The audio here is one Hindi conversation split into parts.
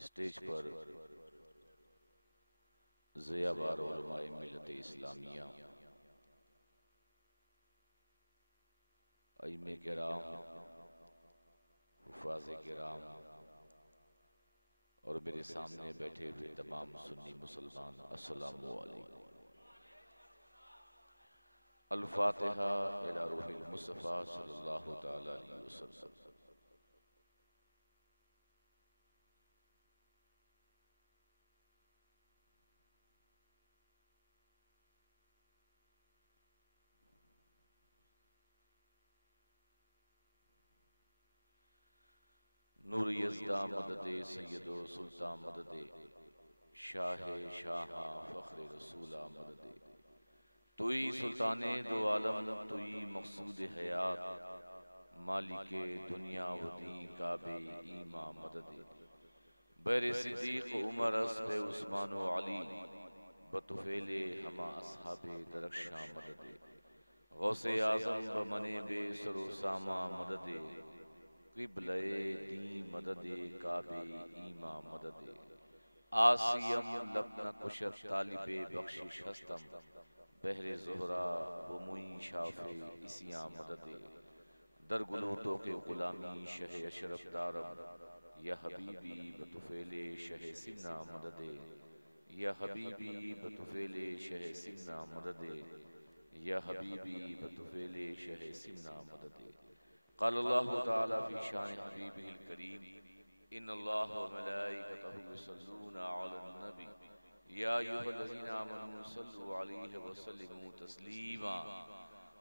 स्टेज पर ज़ियाबार उलमाए मिल्लत इस्लामिया, अइम्मे किराम, हुफ़ाज़े किराम और मेरे सामने बैठे हुए तमाम सुन्नी मुसलमान, अस्सलामु अलैकुम। अल-फ़ातिहा इला रूहिल मुस्तफ़ा सल्लल्लाहु तआला अलैहि वसल्लम। नूर यज़दा मददे सय्यदो सुल्तान मददे शाहे शाहा फ़ख्रे रसूला मददे। तुई सुल्ताने दो आलम, तुई मक़सूद हयात, मालिके दुनिया व दीन काबे ईमा मददे। बैरे सिद्दीक़ उमर अस्बे उस्मान व अली, बतुफ़ेले हमा अस्हाबे दरख्शां मददे। गौसे आज़म बमने बे सरो सामा मददे, क़िबले दी मददे काबे ईमा मददे। आसियम लबना कुशत तालिबे बख्शिश हस्तम, बहरे ज़ोहरा वो मुई शाफ़े इसियां मददे। दरगुनो तो के गुलामी शह अशरफ दारम, या हबीबी बतुफ़ेले शह सिन्ना मददे। या हबीबी बतुफ़ेले शह सिन्ना मददे। या हबीबी बतुफ़ेले शह सिन्ना मददे। क़ालल्लाहु तआला फ़ी शान हबीबिहिल करीम, इन्नल्लाह व मलाइकतहु युसल्लूना अलन नबी, या अय्युहल्लज़ीना आमनू सल्लु अलैहि व सल्लिमू तस्लीमा।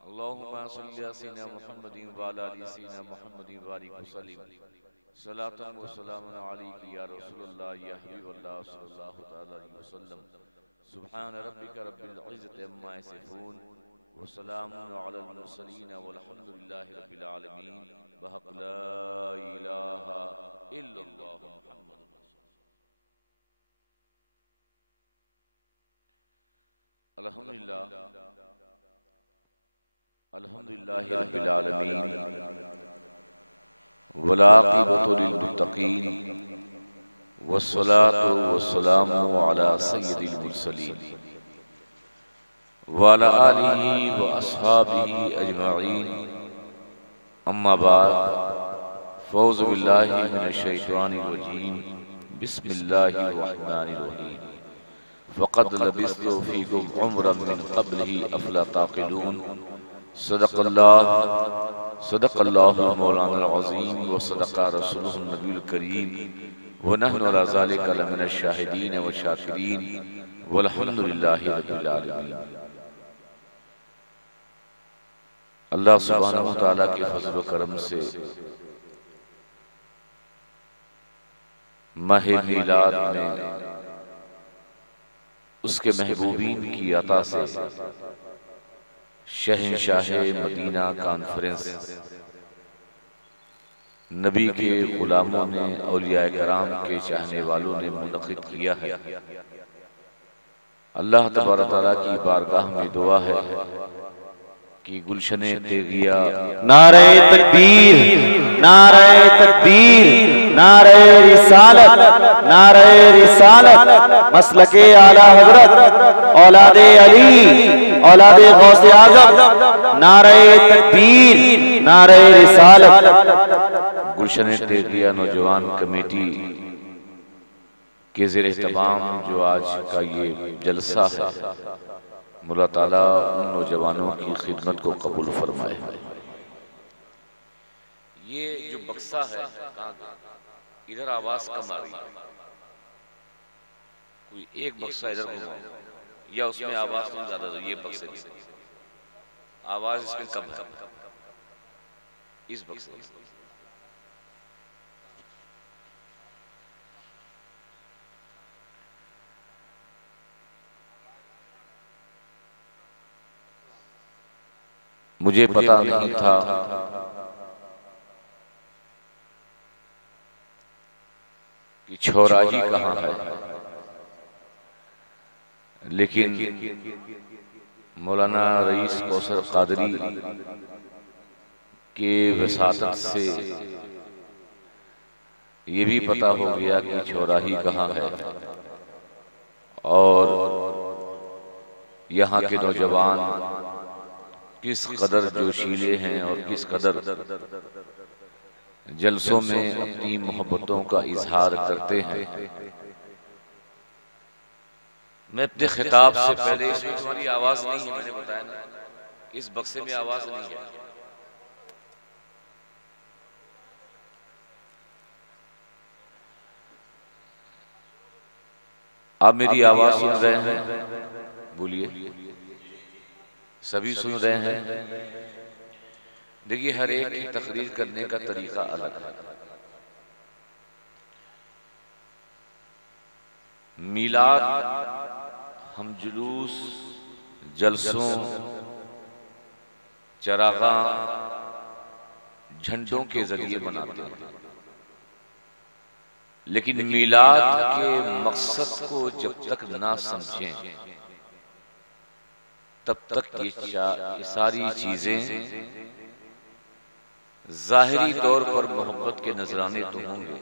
अल्लाहुम्मा सल्लि अला सय्यिदिना मुहम्मदिन व अला आलि सय्यिदिना मुहम्मदिन व बारिक व सल्लिम। सलातन व सलामुन अलैका या रसूलल्लाह या हबीबल्लाह सल्लल्लाहु तआला अलैहि वसल्लम। सुब्हान रब्बिका रब्बिल इज़्ज़ति अम्मा यसिफून व सलामुन अलल मुरसलीन वल्हम्दुलिल्लाहि रब्बिल आलमीन। बहक़ ला इलाहा इल्लल्लाह मुहम्मदुर रसूलुल्लाह। अल्हम्दुलिल्लाह, अल्हम्दुलिल्लाहि रब्बिल आलमीन, वल आक़िबतु लिल मुत्तक़ीन, वस्सलातु वस्सलामु अला सय्यिदिल मुरसलीन व अला आलिहि व अस्हाबिहि अजमईन। अम्मा बाद, फ़ौज़ु बिल्लाहि मिनश शैतानिर रजीम, बिस्मिल्लाहिर रहमानिर रहीम। फ़क़द लबिस्तु फ़ीकुम उम्रन मिन क़ब्लिही अफ़ला ताक़िलून। सदक़ल्लाहुल मौलानाल अज़ीम व सदक़ा रसूलुहुन नबियुल करीम व नहनु अला ज़ालिका लमिनश शाहिदीन व शाकिरीन वल्हम्दुलिल्लाहि रब्बिल आलमीन। अल्लाह सुब्हानहु व तआला के फज़ल व करम से माह मीलाद में उसके महबूबीन की अता से शहंशाहे मदीना कॉन्फ्रेंस नबी के गुलामों ने, औलियाए कराम के चाहने वालों ने मुनक़िद किया है। अल्लाह तबारक व तआला की बारगाह में दुआ है कि गुलशने तेगिया नारे तकबीर, नारे तकबीर, नारे रिसालत, नारे रिसालत, मसलके आला हजरत औलादे अली, औलादे गौसे आज़म, नारे तकबीर, नारे रिसालत। गुलशने तेगिया नौजवान कमेटी के ज़ेर-ए-तमाम जो आज का ये जलसा है, मौला ताला उन नौजवानों की खिदमत को कबूल फरमाए। ये जो बक्सा है, इधर आवाज कम आ रही है, कोई एक बक्सा इधर घुमाओ या उसमें आवाज तो ज्यादा दो। ये बक्से में आवाज इसमें कम है, इस बक्से में। मुझे पता नहीं था कि छोराही कहाँ है, लेकिन मौलाना रईस कौसर कादरी के वसातत से ये भी पता हो गया कि चौराही कहाँ है और यहाँ के नौजवान किस कदर जोशीले हैं और किस कदर जलसों में अपनी मोहब्बतों का इजहार करते हैं। मैं अपने खिताब से पहले, इसमें तुम्हारी आवाज नहीं है, मैंने बताया ना, इस बक्से में आवाज नहीं है। आप मेरी आवाज सुन रहे हैं? बोलिए, सभी सुन रहे हैं? देखिए, हर एक की तकरीर करने का तरीका अलग है। मीलाद हम जुलूस, जलसों, चरागा, झंडों के जरिए मनाते हैं, लेकिन मीलाद के मकसद को जब तक ना समझें तब तक ये सारी चीजें जाहिरी तौर पर मोहब्बत के नजराने तो होंगे,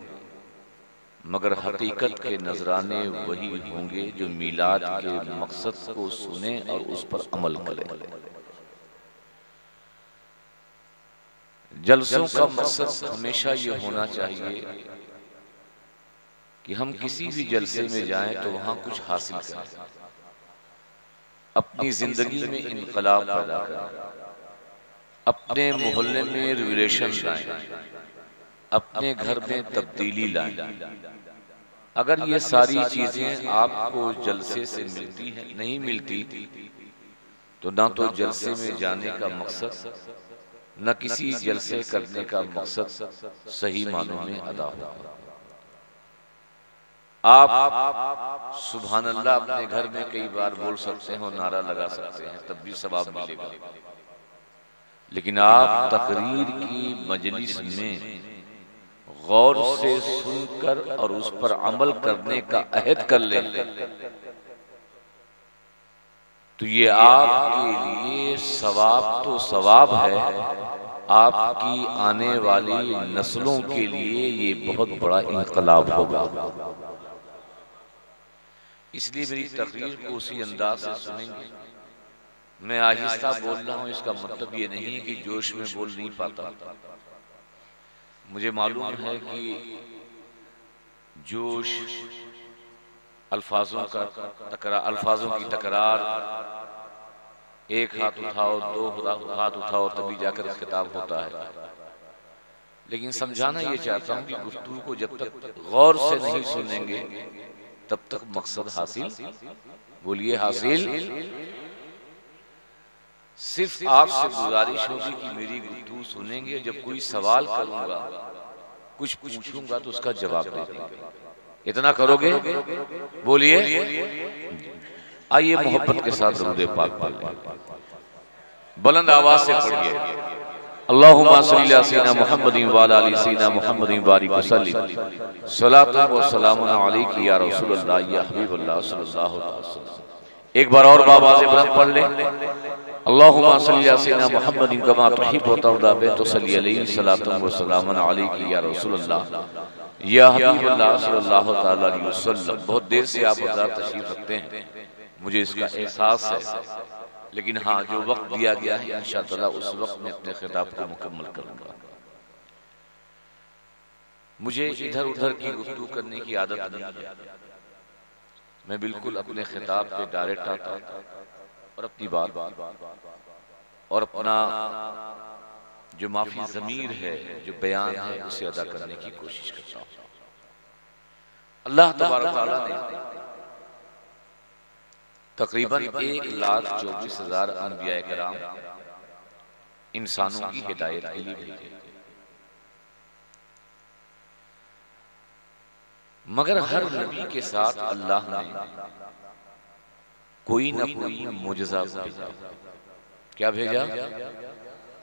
मगर हकीकत के नजराने वही होंगे जो मीलाद के मकसद को सुने और उस पर अमल करें। जलसों का मकसद हमेशा ये होना चाहिए कि हम किसी भी जलसे में जाएं तो वहां कुछ हासिल करें, अपनी जिंदगी में इनकलाब पैदा करें, अपने मोहल्ले में रिवोल्यूशन लाएं, अपने घर में तब्दीली लाएं। अगर ये सारी चीजें आपको जलसे से मिलती हैं, नहीं मिलती, तो ना तो जलसे में जाने का मकसद, न किसी जलसे करने का मकसद सही मानों में अदा होगा। आप सुभान अल्लाह अपने घर में कई बार बोल सकते हैं और नारा लगा सकते हैं, तब भी सवाब मिलेगा। लेकिन आप तकरीर की मजलिस में गौर से सुनकर और उस पर अमल करने का अहद कर लें तो ये आपके लिए सवाब तो सवाब है, आपकी आने वाली नस्लों के लिए ये बहुत बड़ा इनकलाब होगा। इसलिए मेरी तकरीर को उसी अंदाज से सुनेंगे। मैं आहिस्ता बोल रहा हूं, इसका मतलब ये नहीं कि जोश में बोल नहीं पाता। मुझे मालूम है कि जोश, अल्फाजों की तकरार, एक हाथ उठाओ, दो हाथ उठाओ, तभी जाकर खिताब होता है। लेकिन समझाना ये चाहता हूं कि गुफ्तगू को जब तक गौर से नहीं सुनेंगे तब तक मकसद हासिल, बोलिए हासिल। सिर्फ आपसे गुजारिश होगी कि मेरी गुफ्तगू सुनेंगे, जब कोई सवाल करूंगा, कुछ पूछूंगा तो उसका जवाब दे देंगे। इतना करोगे? बोलिए। आइए मोहब्बत के साथ दुरूद पाक पढ़ें, बुलंद आवाज से पढ़िए। अल्लाहुम्मा सल्ली अला सय्यिदिना मुहम्मदिन व अला आलि सय्यिदिना मुहम्मदिन बारिक वसल्लिम। सलातु व सलामुन अलैका या रसूलल्लाह या हबीबल्लाह सल्लल्लाहु अलैहि वसल्लम। एक बार और आवाज़ बुलंद पढ़ लें। अल्लाहुम्मा सल्ली अला सय्यिदिना मुहम्मदिन कमा तुहिब्बु व तर्दा तो सल्ली अलैहि सलातु व सलामुन अलैका या रसूलल्लाह या हबीबल्लाह सल्लल्लाहु तआला अलैहि वसल्लम। बहुत देर से आप हज़रात तशरीफ रखते हैं, मुझे इसका एहसास है, लेकिन हाँ, जो वक्त दिया गया है इंशाअल्लाह उस वक्त में अपने खिताब को मुकम्मल करूंगा। मुझे इधर उधर की गुफ्तगू करने की आदत नहीं है। मैं बिल्कुल अपने खिताब पे डायरेक्ट आता हूं और अपनी बात और अपना जो माफी ज़मीर है, जो बयान है, उसे अदा करने की कोशिश करता हूं। अल्लाह तबारक तआला ने तकरीबन 1,24,000 अंबिया किराम इंसानों की हिदायत के लिए भेजे, मगर हर नबी के साथ अल्लाह ने कोई ना कोई मुजज़ा भेजा। क्या भेजा?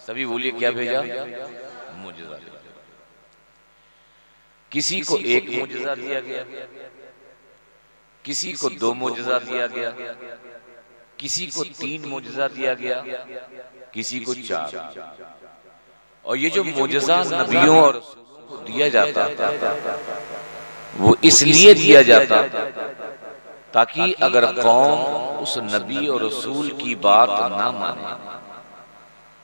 सभी बोलिए, क्या भेजा? मुजज़ा। किसी को एक मुजज़ा दिया गया, किसी को 2 मुजज़ा दिया गया, किसी को 3 मुजज़ा दिया गया, किसी को 4। और ये जो मुजज़ा नबियों और रसूलों को दिया जाता वो इसलिए दिया जाता ताकि अगर कौम उस नबी और रसूल की बात ना माने,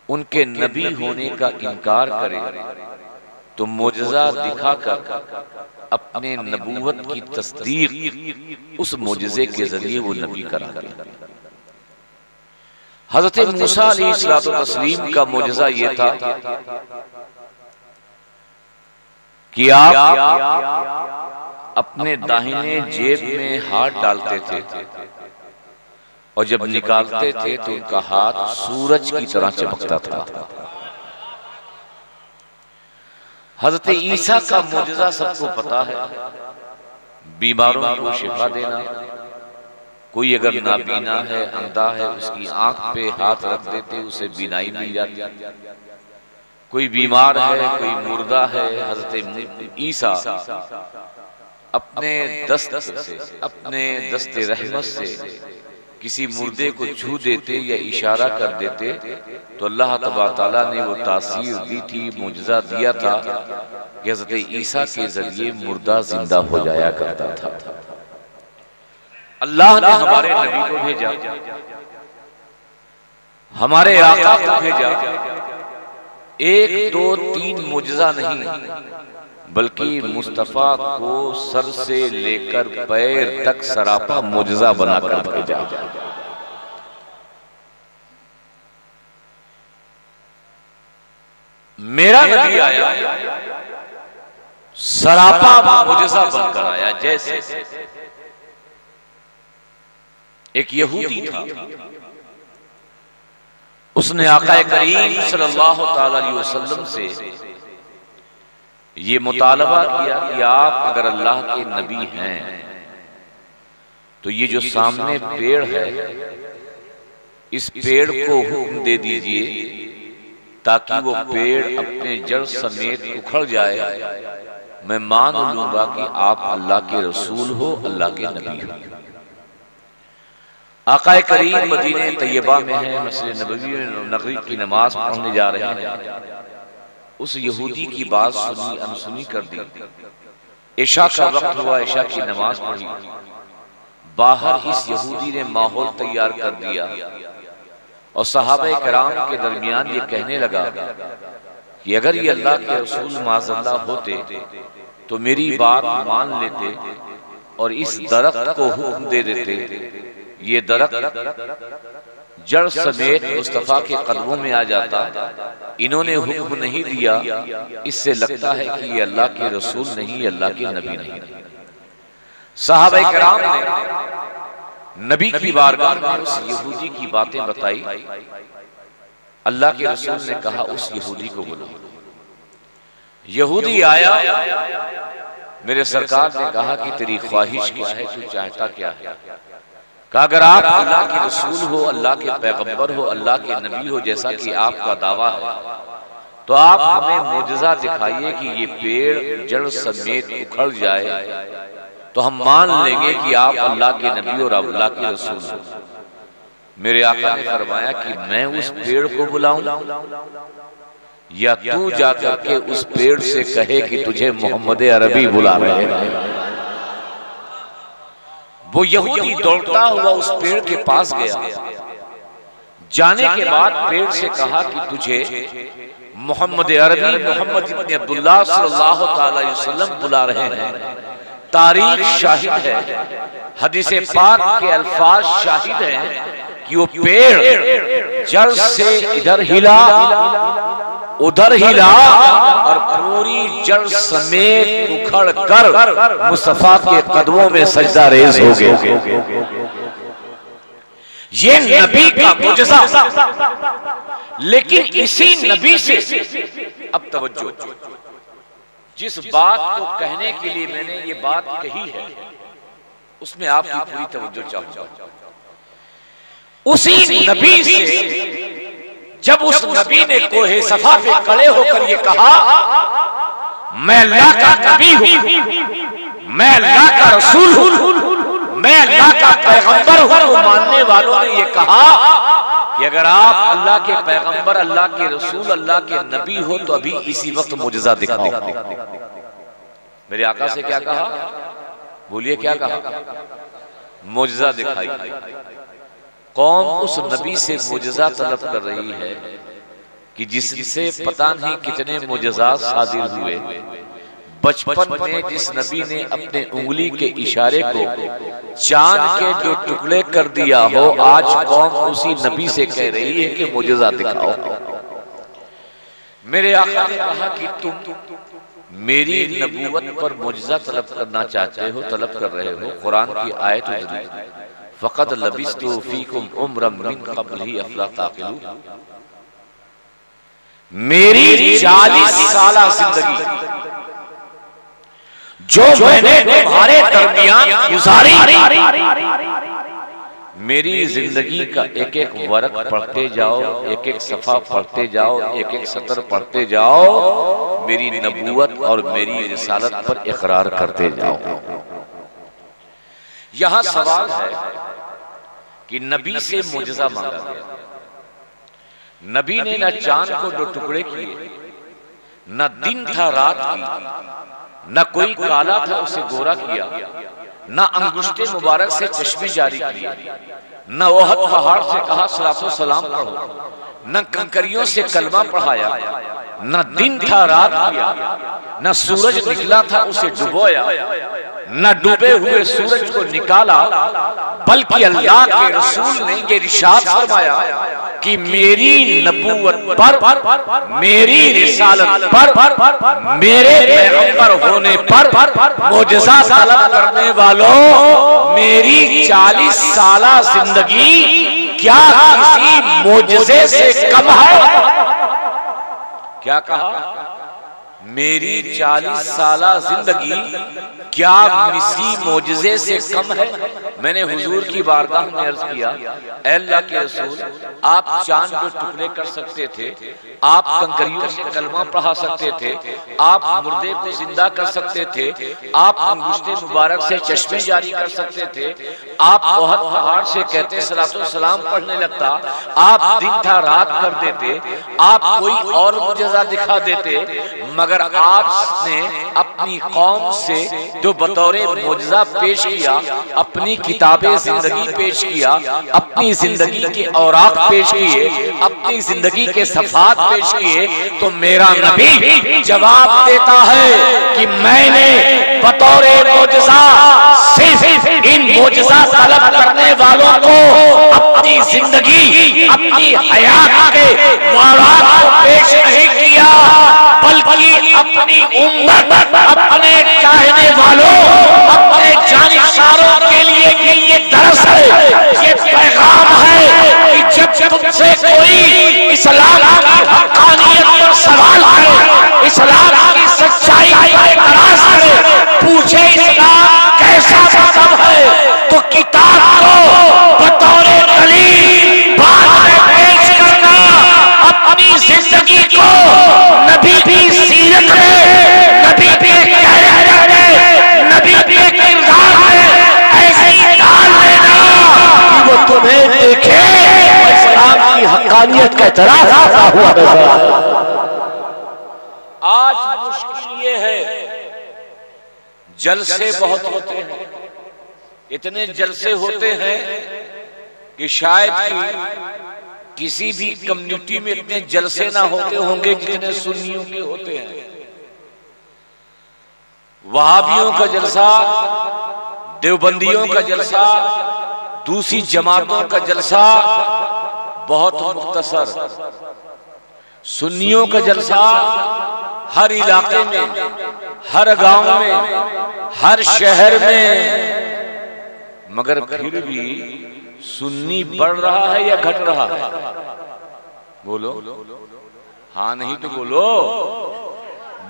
उनके नबी होने का इनकार करे, तो मोजज़ा दिखाकर अपने नबूवत की तस्दीक उस मोजज़े के जरिए वो नबी करा दे। हज़रत मूसा अलैहिस्सलातु तस्लीम का मोजज़ा ये था कि आप अपने दाहिने जेब में हाथ डालते थे और जब निकालते थे तो उनका हाथ सूरज की तरह चमकता था। हजरत ईसा का मुजज़ा सबको पता है, बीमारों को शिफा देना। कोई अगर नाबीना है, अंधा है, उसकी आंख पे हाथ रख देते उसे बीनाई मिल जाती। कोई बीमार है, कोई मुर्दा है, हजरत ईसा अपने दस्त से, अपने दस्ते रहमत से किसी मुर्दे को छू देते या इशारा कर देते तो अल्लाह तबारक तआला ने वो तासीर दी थी, मुजज़ा दिया था कि हज़रत ईसा के जरिए मुर्दा जिंदा हो जाया करता था। अल्लाह ने हमारे नबी को भेजा, हमारे आका को भेजा, एक दो तीन मुजज़ा नहीं बल्कि मुस्तफा को सर से लेकर पैर तक सरापा मुजज़ा बनाकर भेजा। मेरा नबी आया सरापा मुजज़ा बनकर आया। जैसे एक यहूदी था, उसने आका करीम सल्लल्लाहु अलैहि वसल्लम से ये मुतालबा किया कि आप अगर अल्लाह के नबी हैं तो ये जो सामने पेड़ है इस पेड़ को हुक्म दे दीजिए ताकि वो पेड़ अपने जड़ समेत उखड़ जाए, मैं मान लूंगा कि आप अल्लाह के रसूल हो, अल्लाह के नबी हो। आका करीम मदीने तैयबा में है, मस्जिद नबवी में मगरिब की नमाज पढ़ने जा रहे हैं। उस यहूदी की बात सुनी, अनसुनी कर दी। इशा का वक्त हुआ, इशा की नमाज पढ़ी। बाहर इस यहूदी ने माहौल तैयार कर दिया और सहाबा किराम के दरमियान ये कहने लगा कि अगर ये अल्लाह के रसूल माज़अल्लाह होते तो मेरी बात मान लेते और इस दरख्त को हुक्म दे देते, ये दरख्त जड़ समेत मुस्तफा के कदमों में आ जाता। इन्होंने हुक्म नहीं दिया, इससे लगता है कि ये अल्लाह के रसूल नहीं, अल्लाह के नबी नहीं। सहाबा किराम ने नबी की बारगाह में उस यहूदी की बातें बताई। अल्लाह के रसूल ने कहा उस यहूदी को बुलाओ। यहूदी आया, मेरे सरकार ने कहा कि तेरी ख्वाहिश क्या है, तू चाहता क्या है? कहा अगर आप अल्लाह के रसूल हो, अल्लाह के पैगंबर हो, अल्लाह के नबी हो जैसा कि आपका दावा है, तो आप हमें मुजज़ा दिखाइए कि ये पेड़ जड़ समेत उखड़ जाए तो हम मान लेंगे कि आप अल्लाह के नबी और अल्लाह के रसूल हो। मेरे आका ने फरमाया कि मैं उस पेड़ को बुलाऊं या तू जाकर के उस पेड़ से कहे कि तुझे मोहम्मद अरबी बुला रहे हैं। वो यहूदी दौड़ता हुआ उस पेड़ के पास गया। जाने के बाद पेड़ से कहा कि तुझे मोहम्मद अरबी, मोहम्मद इब्न अब्दुल्लाह सल्लल्लाहु अलैहि वसल्लम बुला रहे हैं। तारीख शाहिद है, हदीस पाक के अल्फाज शाहिद हैं कि वो पेड़ जड़ से इधर हिला, उधर हिला और पूरी जड़ समेत उखड़ कर मुस्तफा के कदमों में सजदा रेज हो गए। ये नबी का मुजज़ा। लेकिन इसी नबी से अब तवज्जो, जिस बात को कहने के लिए मैंने ये बात कही है उसमें आपकी पूरी तवज्जो चाहूंगा। उसी नबी से जब उस नबी ने कोहे सफा पे खड़े होकर ये कहा मैं अल्लाह का नबी हूं, मैं अल्लाह का रसूल हूं, मैं अल्लाह का पैगंबर हूं, तो मानने वालों ने ये कहा कि अगर आप अल्लाह के पैगंबर, अल्लाह के रसूल, अल्लाह के नबी हो तो अभी इसी वक्त मुजज़ा दिखाओ। मेरे आका से क्या कहा? बोलिए क्या कहा? मुजज़ा दिखाई। कौम उस नबी से मुजज़ा तलब कर रही है कि जिससे पता नहीं कितने मुजज़ात सादिर हुए। बचपन में जिस नबी ने अपने उंगली के इशारे को चांद के जो टुकड़े कर दिया हो, आज कौम उसी नबी से कह रही है कि मुजज़ा दिखाओ। मेरे आका ने कहा कि तुम मेरी नबूवत पर मुजज़ा तलब करना चाहते हो, तलब कर रहे हो। कुरान की आयत उतरी, फ़क़द लबिस्तु फ़ीकुम उम्रम मिन क़ब्लिही अफ़ला ताक़िलून। मेरी 40 साल जिंदगी जो मैंने तुम्हारे दरमियान गुजारी, मेरी जिंदगी का एक एक वर्क पढ़ते जाओ, एक एक सफा पढ़ते जाओ, एक एक सतर पढ़ते जाओ, मेरी नबूवत और मेरी रिसालत पर इकरार करते जाओ। यहां सवाल है कि नबी से मुजज़ा मांगा गया। नबी ने न चांद को दो टुकड़े किए, न दिन था रात की, न कोई काला था उसे गोरा किया, न अंगुष्ठे मुबारक से चश्मे जारी किए, न ओहद पहाड़ से कहा सलातो सलाम पढ़ो, न कंकरियों से कलमा पढ़ाया, न दिन था रात किया, न सूरज निकला था उसे डुबोया, न डूबे हुए सूरज को निकाला, बल्कि अल्लाह के रसूल ने ये इरशाद फरमाया कि मेरी नबूवत पर, मेरी रिसालत पर, मेरे पैगंबर होने पर मुजज़ा तलब करने वालों, मेरी 40 साल जिंदगी क्या किसी मुजज़े से कम है? क्या कहा? मेरी 40 साल जिंदगी क्या किसी मुजज़े से कम है? मैंने हुजूर की बारगाह में अर्ज किया, अल्लाह के रसूल, आप चांद के टुकड़े कर सकते थे, आप कंकरियों से कलमा पढ़ा सकते थे, आप मुर्दे को जिंदा कर सकते थे, आप अंगुष्ठे मुबारक से चश्मे जारी कर सकते थे, आप ओहद पहाड़ से कहते सलातो सलाम पढ़ने लगता, आप दिन था रात कर देते, आप कोई और मुजज़ा दिखा देते, मगर आपने अपनी कौम से जो बतौरे मुजज़ा पेश किया, अपनी किताबे जिंदगी पेश किया, अपनी जिंदगी के औराक पेश किए, अपनी जिंदगी के सफात पेश किए, तो मेरा नबी जवाब देता है कि मैंने बतौरे मुजज़ा सिर्फ इन मुजज़ा तलब करने वालों को अपनी जिंदगी, अपनी हयात के औराक को पेश नहीं किया, बल्कि अपनी उम्मत, अपने चाहने वालों, अपने जानिसारों के लिए कि ये दरस है, ये पैगाम है कि जब तुमसे कोई इस्लाम की हक़ानियत पर सवाल करे, इस्लाम की सच्चाई पर एतराज़ करे, पूछे इस्लाम कैसा मज़हब है, तो किताब को बतौरे दलील बाद में पेश करना, अपनी जिंदगी को नबी की सीरत में, नबी के कैरेक्टर में, नबी के किरदार में ऐसे ही डाल देना कि वो तुम्हें देखे इस्लाम की हक़ानियत का एतराज़ आता हुआ नजर। आज मुश्किल ये है, जलसे बहुत होते हैं, इतने जलसे होते हैं कि शायद किसी भी कम्युनिटी में इतने जलसे ना होते होंगे जितने सुन्नियों के होते हैं। वहाबियों का जलसा, देवबंदियों का जलसा, दूसरी जमातों का जलसा बहुत मुख्तसर, सुन्नियों का जलसा हर इलाके में, हर गांव में, हर शहर में, मगर फिर भी सुन्नी बढ़ रहा है या घट रहा है? बोलो हाँ नहीं तो बोलो,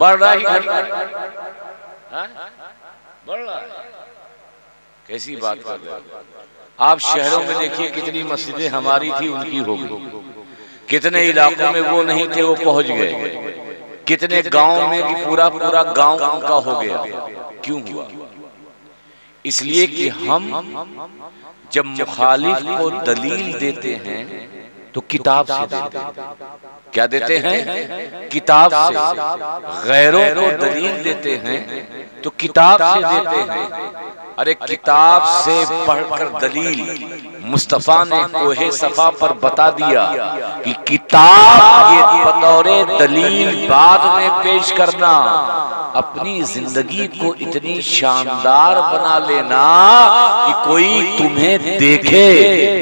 बढ़ रहा है घट रहा है? बढ़ रहा है। कैसी बात कर रहे हैं आप? शहरों में देखिए कितनी मस्जिदें हमारी थी उनकी हो गई, कितने इलाकों में वो नहीं थे वो पहुंच गए, कितने गांव में कि पूरा पूरा गांव उनका हो गया। क्यों हुआ? इसलिए कि हम जब मुखालिफ को दलील देते हैं तो किताब से देते हैं। क्या देते हैं? किताब से। गैरों को दलील देते हैं तो किताब से देते हैं। अरे किताब से पढ़कर दलील मुस्तफा ने कोहे सफा पर बता दिया कि किताब ये बतौरे दलील बाद में पेश करना, अपनी जिंदगी को इतनी शानदार बना लेना कि कोई तुम्हें देखे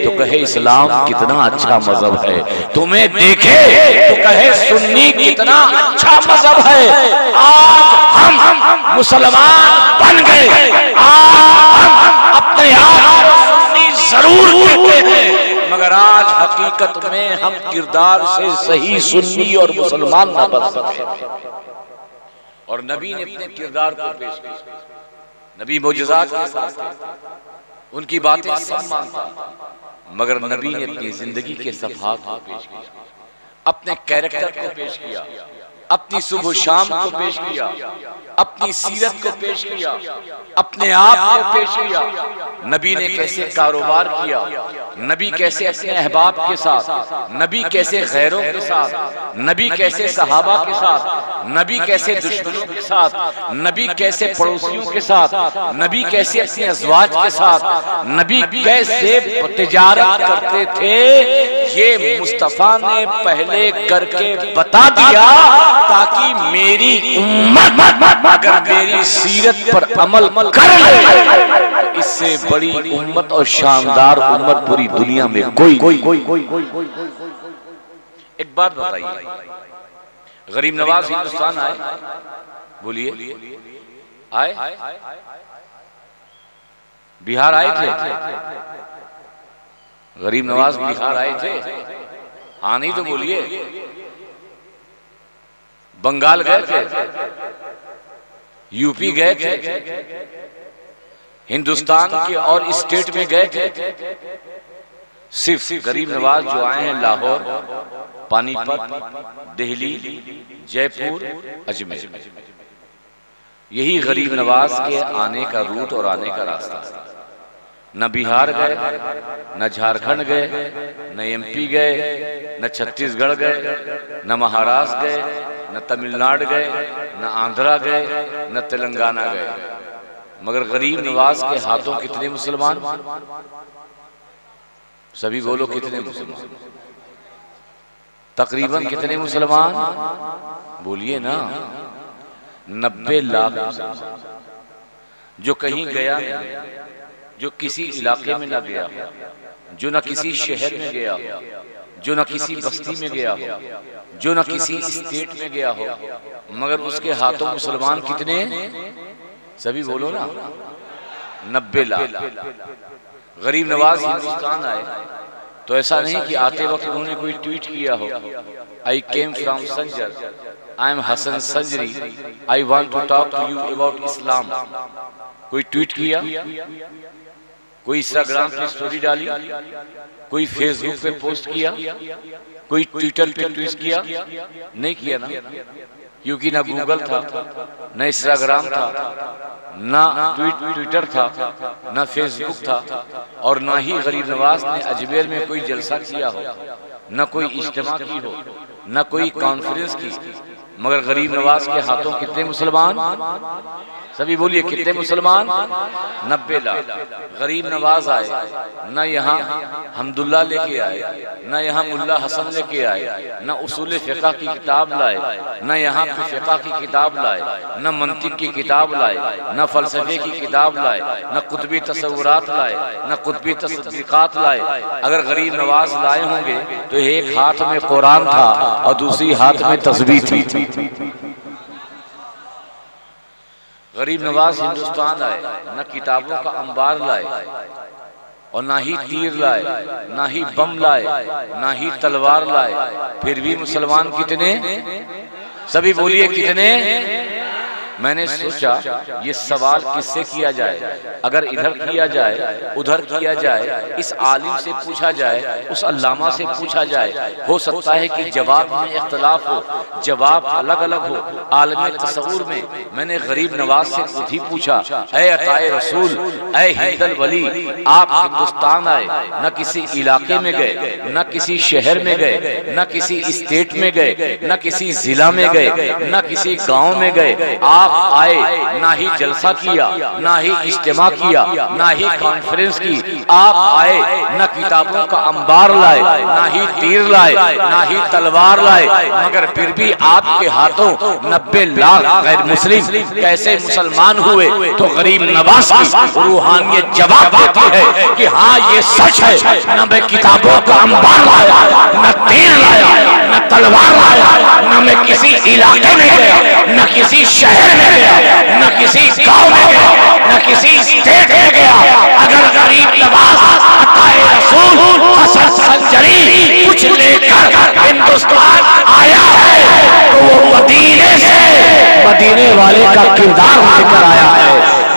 तो कहे इस्लाम कितना अच्छा मजहब है, तुम्हें देखे तो कहे सुन्नी कितना अच्छा मजहब है। आज हम मुसलमान बन गए, आज हम अपने आप को सुन्नी जरूर कहते हैं, मगर आज हकीकत में हम किरदार से सही सुन्नी और मुसलमान न बन सके। और नबी ने अपने किरदार को पेश किया, नबी मोजज़ात के साथ थे, उनकी बातें सब मानता, मगर नबी ने अपनी जिंदगी के सफ़हात को पेश किया, अपने कैरेक्टर को पेश किया, अपनी सुबह शाम को पेश किया, अपनी सीरत को पेश किया, अपने आप को पेश किया। नबी ने कैसे कारोबार किया, नबी कैसे अपने अहबाब के साथ, नबी कैसे गैरों के साथ, नबी कैसे सहाबा के साथ, नबी कैसे दुश्मनों के साथ, नबी कैसे पड़ोसियों के साथ, नबी कैसे अपने अज़वाज के साथ, नबी कैसे तिजारत करते थे, ये मुस्तफा ने पहले करके बता दिया ताकि मेरी उम्मत अगर मेरी सीरत पर अमल कर ले, इससे बड़ी उम्मत और शानदार उम्मत पूरी दुनिया में कोई। एक बात बताइए, गरीब नवाज हिंदुस्तान आए? बोलिए, आए? बिहार आए थे? गरीब नवाज बिहार आए थे? हाँ नहीं तो बोलिए। बंगाल गए थे? यूपी गए थे? हिंदुस्तान के और स्टेट में गए थे? सिर्फ गरीब नवाज जो आए हैं लाहौर, पानीपत, दिल्ली, जयपुर, अजमेर, यही गरीब नवाज के आने का रूट और आने का रास्ता है। न बिहार गए, न झारखंड गए, न एमपी गए, न छत्तीसगढ़ गए, न महाराष्ट्र गए, न तमिलनाडु गए, न आंध्रा गए, न तेलंगाना गए, मगर गरीब नवाज के हाथों कितने मुसलमान? सभी बोलो, कितने मुसलमान? तकरीबन कितने मुसलमान? बोलिए ना, 90 लाख। जो कहीं गया नहीं, जो किसी इलाके में न गया हो, जो न किसी शहर में गया हो, जो न किसी बस्ती में गया हो, जो न किसी स्टेट में गया हो, मगर उसके हाथों मुसलमान कितने? सभी बोलो ना, 90 लाख। गरीब नवाज हिंदुस्तान आए तो ऐसा नहीं कि आते वक्त उन्होंने कोई ट्वीट किया हो, I came from Sanjar, I am Hasan Sanjari, I want to talk to you about Islam. कोई ट्वीट किया? कोई इंस्टाग्राम पे स्टोरी डाली? कोई फेसबुक पे पोस्ट किया? कोई ट्विटर पे ट्वीट किया? नहीं किया ना, क्योंकि ना गूगल था, ना इंस्टाग्राम था, ना ट्विटर था, ना फेसबुक था, और ना ही गरीब नवाज ने अजमेर में कोई जलसा किया हो, ना कोई इज्तिमा की हो, ना कोई कॉन्फ्रेंस की, मगर गरीब नवाज के हाथों कितने मुसलमान? सभी बोलिए, कितने मुसलमान? 90 लाख। गरीब नवाज आए, न यहाँ हमदुल्ला लेके आए, न यहाँ मुल्ला हसन लेके आए, न उसूल फ़िक़्ह की किताब लाए, न यहाँ पे फ़िक़्ह की किताब लाए, न मंतिक की किताब लाए, न फ़लसफ़े की किताब लाए, न कुतुबी तसव्वुरात लाए, न कुतुबी तस्दीक़ात लाए। अगर गरीब नवाज लाए होंगे तो एक हाथ में कुरान था और दूसरी हाथ में तस्बीह थी। गरीब नवाज हिंदुस्तान आए, न किताबों का अंबार लाए, और ना ही तीर लाए, ना ही बम लाए, ना ही तलवार लाए, फिर भी मुसलमान कितने? सभी बोलिए, कितने? मैंने सोचा ये सवाल किससे किया जाए, अगर इधर किया जाए उधर किया जाए, इस आलिम से पूछा जाए, उस अल्लामा से पूछा जाए, हो सकता है कि जवाब में इख्तलाफ हो, जवाब अलग अलग हो। आलम तसव्वुर में मैंने गरीब नवाज से खुद ही पूछा, ऐ अताए रसूल, ऐ हिंदल वली, आप हिंदुस्तान आए, न किसी इलाके में गए, न किसी शहर में गए, न किसी स्टेट में गए, न किसी जिला में गए, न किसी गांव में गए, आप आए, ना ही जलसा किया, ना ही इज्तिमा किया, ना ही कॉन्फ्रेंस की, आप आए, न किताबों का अंबार लाए, ना ही तीर लाए, ना ही तलवार लाए, मगर फिर भी आपके हाथों 90 लाख गैर मुस्लिम कैसे मुसलमान हुए? तो गरीब नवाज की रूहानियत जवाब देती है कि हाँ ये सच है, न मैं किताबों का अंबार लाया, न तीर लाया, न तलवार लाया, न मैं किसी इलाके में गया, न किसी शहर में गया, न किसी गांव में गया, न किसी स्टेट में गया। अगर गरीब नवाज अताए रसूल हसन संजरी कुछ लेकर हिंदुस्तान आया है तो वो मदीने से, मदीने वाले का किरदार लेकर आया है,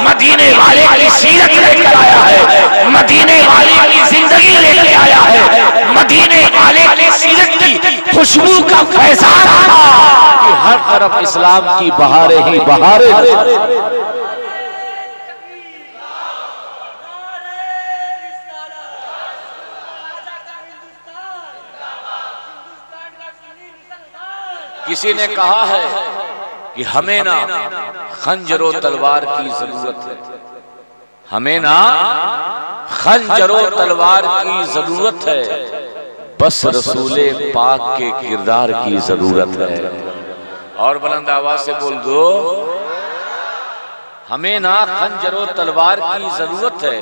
मदीने वाले की सीरत लेकर आया है, मदीने वाले की जिंदगी लेकर आया है, मदीने वाले की सीरत की खुशबू का फैजान था कि हर तरफ इस्लाम की बहारें ही बहारें। किसी ने कहा है कि हमें ना खंजरो तलवार की जरूरत है, हमें ना खंजरो तलवार की जरूरत है, बस रसूले पाक के किरदार की जरूरत है। और बुलंद आवाज से बोल दो, हमें ना खंजरो तलवार की जरूरत है,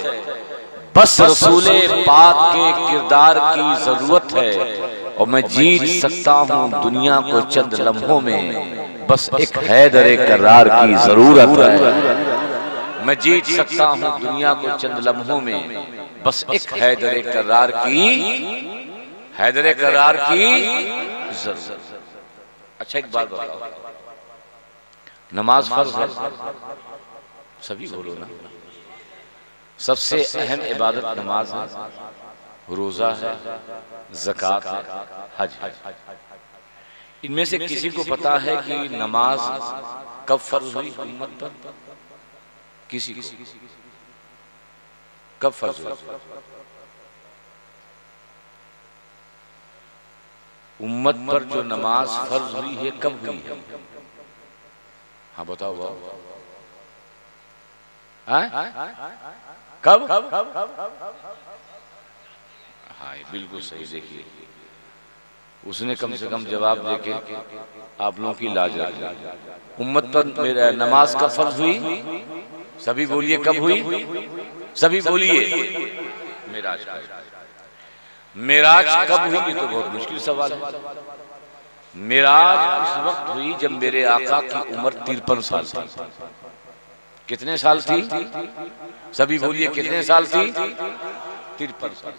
बस रसूले पाक के किरदार की जरूरत है। और मैं जीत सकता हूँ दुनिया को चंद लम्हों में, बस एक हैदरे करार की जरूरत है। मैं जीत सकता हूँ दुनिया को चंद लम्हों में, बस एक हैदरे करार की, हैदरे करार की जरूरत। अच्छा एक बात बताओ, नमाज फर्ज है, सभी बोलो ना, सबसे अहम इबादत नमाज है, रोजा है, ज़कात है, हज है। इनमें से किसी को पता है कि नमाज कब फर्ज हुई उम्मत पर? किसी को कब फर्ज हुई? उम्मत पर जो नमाज फर्ज हुई है कब हुई है? हाँ बताओ, कब? हाँ बिल्कुल सही। देखिए उसने कम से कम जवाब देके आप लोगों की लाज रख ली। उम्मत पर मेरा नमाज कब फर्ज हुई? सभी बोलिए कब हुई? सभी बोलिए। मेराज। मेराज कब हुई? ये तो बहुत मुश्किल सवाल है। मेराज उस वक्त हुई जब मेरे आका की उम्र 53 साल थी। कितने साल थी? सभी बोलिए कितने साल थी? 53 साल।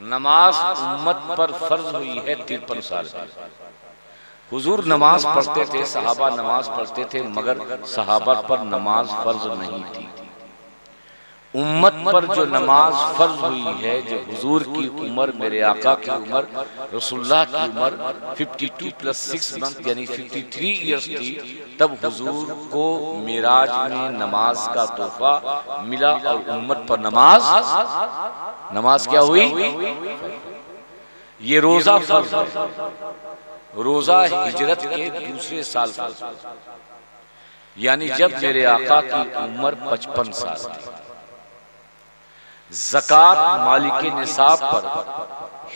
नमाज उम्मत पर फर्ज हुई है 53 साल की। हुजूर नमाज पढ़ते थे, सहाबा नमाज पढ़ते थे, मगर सहाबा पर नमाज फर्ज नहीं थी। उम्मत पर जो नमाज फर्ज हुई है, जो हुजूर की उम्र, मेरे आका की उम्र, रसूलुल्लाह की उम्र 52 + 6 मंथ यानी 53 ईयर्स थी, तब हुजूर को मिराज में नमाज का तोहफा मिला और उम्मत पर नमाज क्या हुई? ये रोजा फर्ज है। रोजा हिजरत के दूसरे साल फर्ज, यानी जब मेरे आका की उम्र 55 साल थी। ज़कात मालिके निसाब पर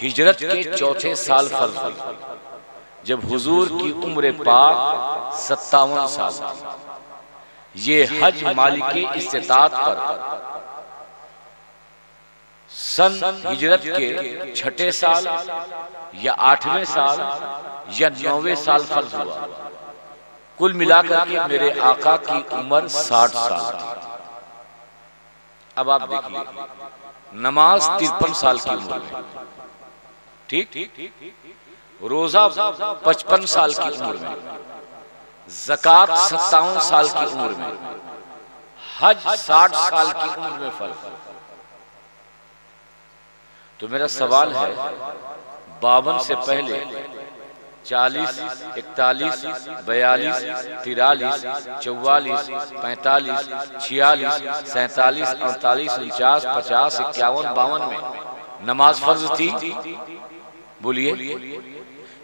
हिजरत के चौथे साल फर्ज हुई, जब हुजूर की उम्र पाक 57 साल थी। ये हज मालिके इस्तिताअत पर सन हिजरत के छठे साल या 8वें साल या 9वें साल फर्ज हुआ। कुल मिलाकर के मेरे आका की उम्र 60 साल थी। अब आप देखिए, नमाज 53 साल की उम्र में, ठीक, रोजा 55 साल की उम्र में, ज़कात 57 साल की उम्र में, हज 60 साल की उम्र में फर्ज। तो मेरा सवाल है, 52 से पहले 40, 41, 42, 43, 44, 45, 46, 47, 48, 49, 50, 51, 52 में नमाज फर्ज थी? बोलिए,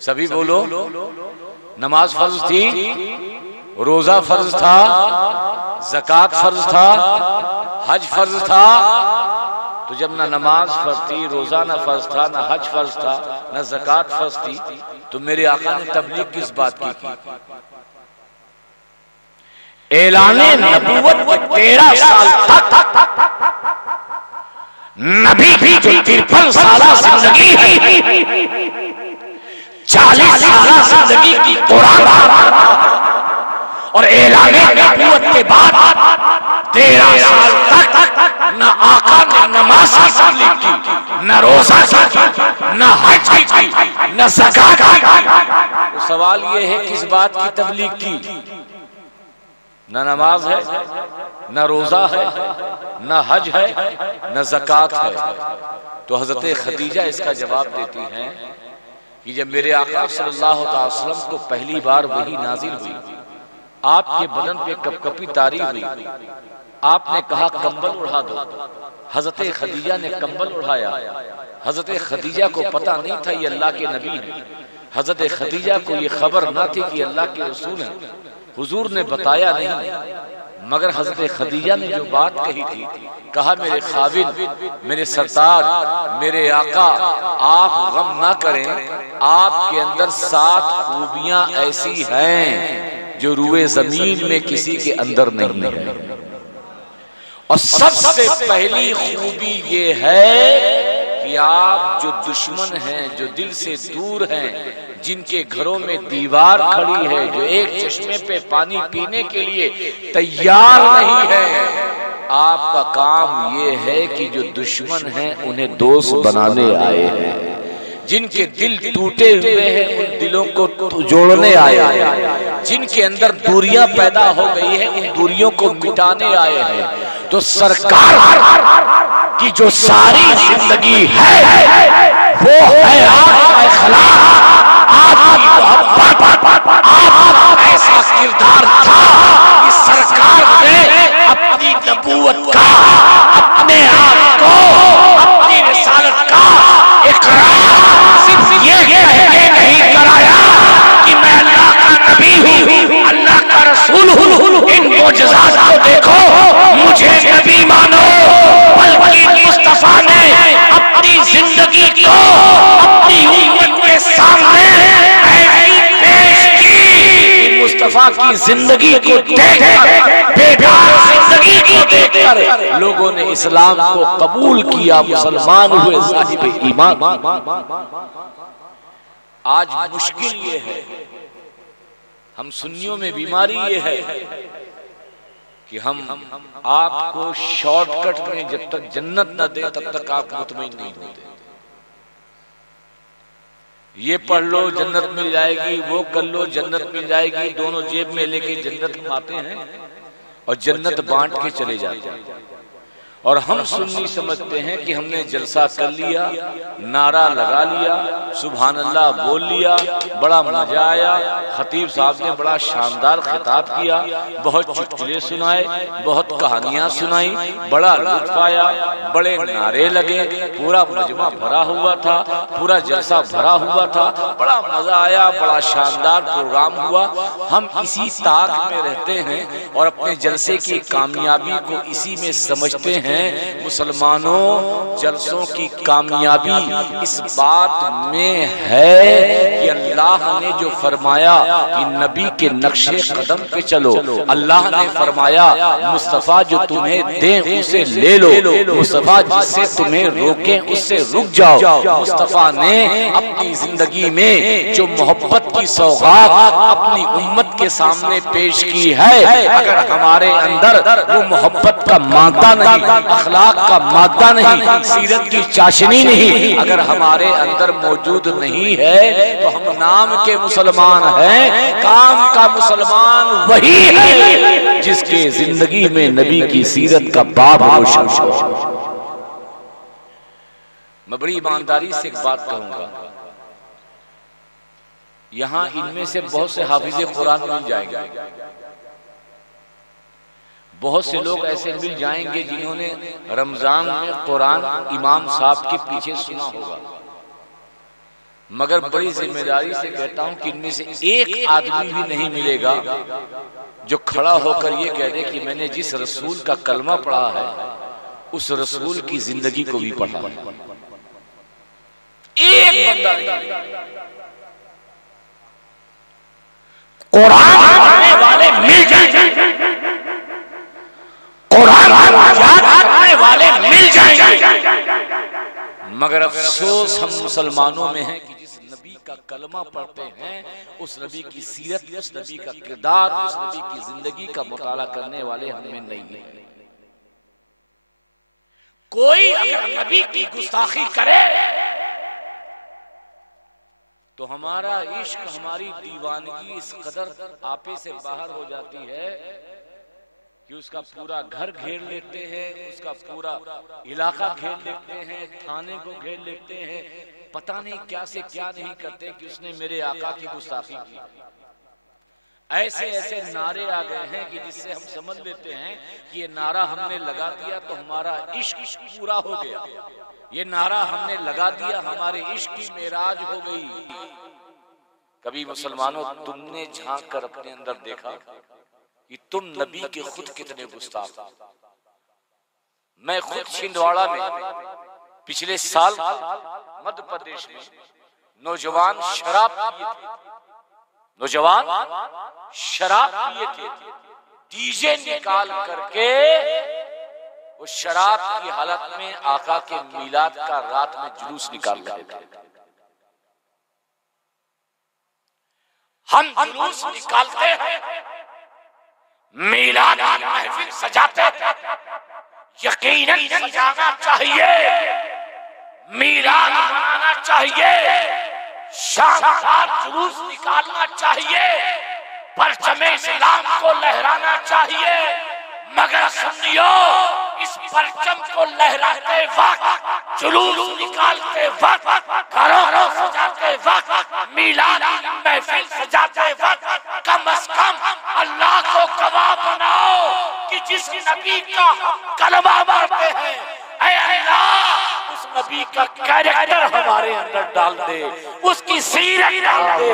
सभी बोलो। नमाज फर्ज थी, रोजा फर्ज था, ज़कात फर्ज था, हज फर्ज था। तो जब ना नमाज फर्ज थी, रोजा ना फर्ज था, ना हज फर्ज था, ना ज़कात फर्ज थी, तो मेरे आका ने तबलीग किस बात की? ऐलाने नबूवत के 13 साल तक नबी भी जो 53 साल जिंदगी है, 40 साल जिंदगी की कुरान और ऐलाने नबूवत के बाद 13 साल तक न आका ने नमाज की तबलीग की, न रोजा की, न हज की, न ज़कात की। तो सवाल ये है, किस बात की तबलीग की? न नमाज है, न रोजा है, न हज है, न ज़कात है। तो हजरत खदीजा इसका जवाब देती हैं कि जब मेरे आका सल्लल्लाहु अलैहि वसल्लम को पहली बार वही नाजिल हुई, आपके बदन पे कपकपी तारी हुई, आपने कहा कंबल उड़ा दो। हजरत खदीजा ने कंबल उड़ाया। हजरत खदीजा को पता नहीं था ये अल्लाह के नबी हैं। हजरत खदीजा को ये खबर ना थी कि अल्लाह के रसूल हैं। हुजूर ने बताया नहीं, मगर हजरत खदीजा ने जो बात कही थी, कहा मेरे खाविल, मेरे सरताज, मेरे आका, आप गम ना करें, आपके अंदर 7 खूबियां ऐसी हैं जो रूए जमीन में किसी के अंदर नहीं है। और सबसे पहली खूबी ये है कि आप जो दुश्मन हैं, जो दिल से दूर हैं, जिनके घरों में दीवार खड़ी है, जो एक चश्मे पे पानी पीने के लिए तैयार नहीं है, आपका काम ये है कि जो दुश्मन हैं उन्हें दोस्त बनाने आए हैं। जिनके दिल टूटे हुए हैं उन दिलों को जोड़ने आए हैं। जिनके अंदर दूरियां पैदा हो गई है उन दूरियों को मिटाने आए हैं। तो सरकार की जो सारी जिंदगी है वो है आपका इखलास, आपकी मोहब्बत, आपका ऐसा किरदार था कि सरकार ने अपनी नबूवत का, अपने आप को, अपनी रिसालत का इकरार सिर्फ ये कह के नहीं कराया कि मैं अल्लाह का नबी हूँ, अल्लाह का रसूल हूँ, इन मोजज़ात को देखो, मुझे नबी मानो, बल्कि मुस्तफा ने अपनी जिंदगी को अपनी उम्मत के सामने ऐसी पेश की, मुस्तफा की जिंदगी को देखकर, बेकार जिंदगी को देखकर लोगों ने इस्लाम को कबूल किया, मुसलमान हुए, साहिब ईमान। आज मुश्किल ये है, हम सुन्नियों में बीमारी ये है कि हम आपको शॉर्टकट में जब तक जन्नत न दे तब तक आप मुतमईन नहीं होते। ये पढ़ लो जन्नत मिल जाएगी, वो कर लो जन्नत मिल जाएगी, दोनों जेब में लेके जन्नत कमाते हैं और जन्नत बांट के चले जाते हैं। और हम सुन्नी समझते हैं कि हमने जलसा कर लिया, नारा लगा लिया, सुभान अल्लाह बोल लिया, बड़ा मजा आया, खतीब साहब ने बड़ा शानदार खिताब किया, बहुत चुटकुले सुनाए, बहुत कहानियां सुनाई, बड़ा लुत्फ आया, बड़े नारे लगे, पूरा मजमा भरा हुआ था, पूरा जलसा भरा हुआ था, बड़ा मजा आया, बड़ा शानदार प्रोग्राम हुआ। हम इसी ताक में रहते हैं और अपने जलसे की कामयाबी को इसी में समझते हैं। मुसलमानों, जलसों की कामयाबी इस बात में है कि अल्लाह ने जो फरमाया कि नबी के नक्शे कदम पे चलो, अल्लाह ने फरमाया मुस्तफा जो तुम्हें दे उसे ले लो, मुस्तफा जिससे तुम्हें रोके उससे रुक जाओ। मुस्तफा ने अपनी जिंदगी में जो मोहब्बत की सौगात अपनी उम्मत के सामने पेश की है। अगर हमारे अंदर वो मोहब्बत का मादा नहीं, अखलाक का मादा नहीं, सीरत की चाशनी नहीं अगर हमारे अंदर मौजूद नहीं है तो हम नाम के मुसलमान हैं, काम का मुसलमान वही है जिसके जिंदगी में नबी की सीरत का बाब रोशन हो। मैं बड़ी ईमानदारी से एक बात कहूंगा, यहां इनमें से बहुत से हाफिज़े कुरान मिल जाएंगे, बहुत से लोग ऐसे मिल जाएंगे जिन्होंने रमजान में कुरान इमाम साहब के पीछे सुना होगा, मगर बड़ी जिम्मेदारी से कहता हूं कि इनमें से एक आदमी भी नहीं मिलेगा जो खड़ा होकर ये कह दे कि मैंने जिस रसूल का कलमा पढ़ा है उस रसूल की जिंदगी को भी पढ़ा। एक बंदा नहीं। कुरान पढ़ने वाले मिल जाएंगे, कुरान याद करने वाले मिल जाएंगे, मगर अफसोस हम मुसलमानों में है कि जिस नबी का कलमा पढ़ते हैं उस नबी की सीरत, उस नबी का किरदार, उस नबी की जिंदगी का मुताला करने वाले हमें नहीं है। कोई अगर नबी की गुस्ताखी करे तो हमारा इश्क, हमारी दीवानगी इस कदर आपे से बाहर हो जाती है कि उसका पूरा घर घेर लेते हैं, उसका पूरा इलाका घेर लेते हैं, थाने को घेर लेते हैं, पता नहीं क्या से क्या नहीं करते कि उसने मेरे आका की गुस्ताखी की। ऐसे ऐसे नारे आ गए हैं कि जिससे हम समझ लेते हैं कि ये नारा हमने लगा दिया तो हमारा इश्क पूरा हो गया, ये नारा हमने लगा दिया हमारे इश्क की मेराज हो गई। कभी मुसलमानों तुमने झांक कर अपने अंदर देखा कि तुम नबी के खुद कितने गुस्ताख? मैं खुद छिंदवाड़ा में पिछले साल मध्य प्रदेश में नौजवान शराब पिए थे, नौजवान शराब पिए थे, डीजे निकाल करके वो शराब की हालत में आका के मीलाद का रात में जुलूस निकाल रहे थे। हम जुलूस निकालते हैं, मीलाद की महफिल सजाते हैं, यकीनन सजाना चाहिए, मीलाद मनाना चाहिए, शानदार जुलूस निकालना चाहिए, परचम इस्लाम को लहराना चाहिए, मगर सुनियो इस परचम को लहराते वक्त, जुलूस निकालते वक्त, घरों को सजाते वक्त, मीलाद की महफिल सजाते वक्त कम से कम अल्लाह को गवाह बनाओ कि जिस नबी का कलमा पढ़ते हैं, ऐ अल्लाह उस नबी का कैरेक्टर हमारे अंदर डाल दे, उसकी सीरत डाल दे,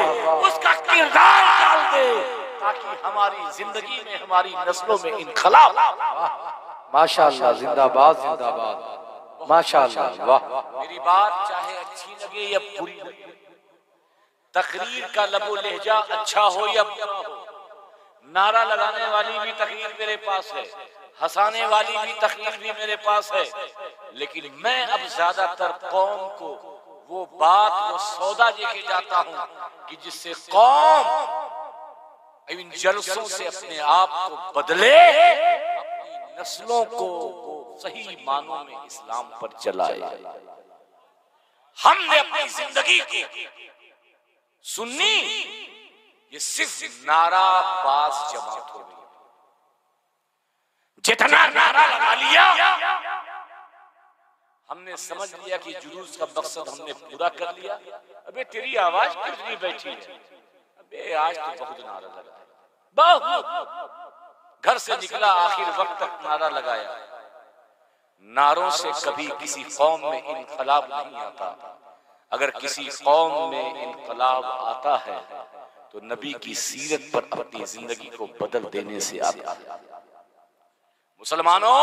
उसका किरदार डाल दे, ताकि हमारी जिंदगी में, हमारी नस्लों में इनकलाब। माशाअल्लाह, जिंदाबाद जिंदाबाद, माशाअल्लाह, वाह। मेरी बात चाहे अच्छी लगे या बुरी लगे, तकरीर का लबो लहजा अच्छा हो या बुरा हो, नारा लगाने वाली भी तकरीर मेरे पास है, हंसाने वाली भी तकरीर भी मेरे पास है, लेकिन मैं अब ज्यादातर कौम को वो बात, वो सौदा लेके जाता हूं कि जिससे कौम इन जलसों से अपने आप को बदले, अपनी नस्लों को सही मानों में इस्लाम पर चलाए। हमने अपनी जिंदगी को सुन्नी, ये सिर्फ नाराबाज जमात हो गई, जितना नारा लगा लिया हमने समझ लिया कि जुलूस का मकसद हमने पूरा कर लिया। अबे तेरी आवाज कितनी बैठी है, अबे आज तो बहुत नारा लगा, बहुत घर से निकला आखिर वक्त तक नारा लगाया। नारों से कभी किसी कौम में इनकलाब नहीं आता, अगर किसी कौम में इनकलाब आता है तो नबी की सीरत पर अपनी जिंदगी को बदल देने से आता है। मुसलमानों,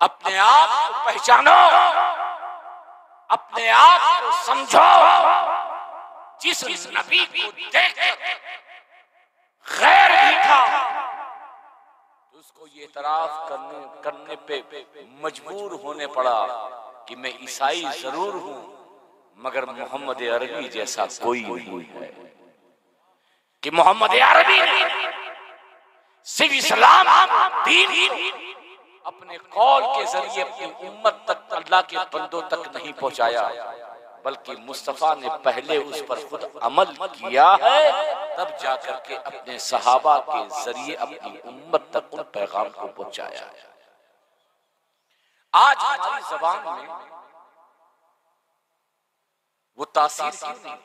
अपने आप को पहचानो, अपने आप को समझो। जिस नबी को देख गैर भी था तो उसको ये इतराफ करने पे मजबूर होने पड़ा कि मैं ईसाई जरूर हूं मगर मोहम्मद अरबी जैसा कोई नहीं है। कि मोहम्मद अरबी ने सिर्फ इस्लाम दीन अपने कौल के जरिए अपनी उम्मत तक, अल्लाह के बंदों तक नहीं पहुंचाया, बल्कि मुस्तफा ने पहले उस पर खुद अमल किया है, तब जाकर के अपने सहाबा के जरिए अपनी उम्मत तक उन पैगाम को पहुंचाया है। आज हमारी जबान में वो तासीर क्यों नहीं?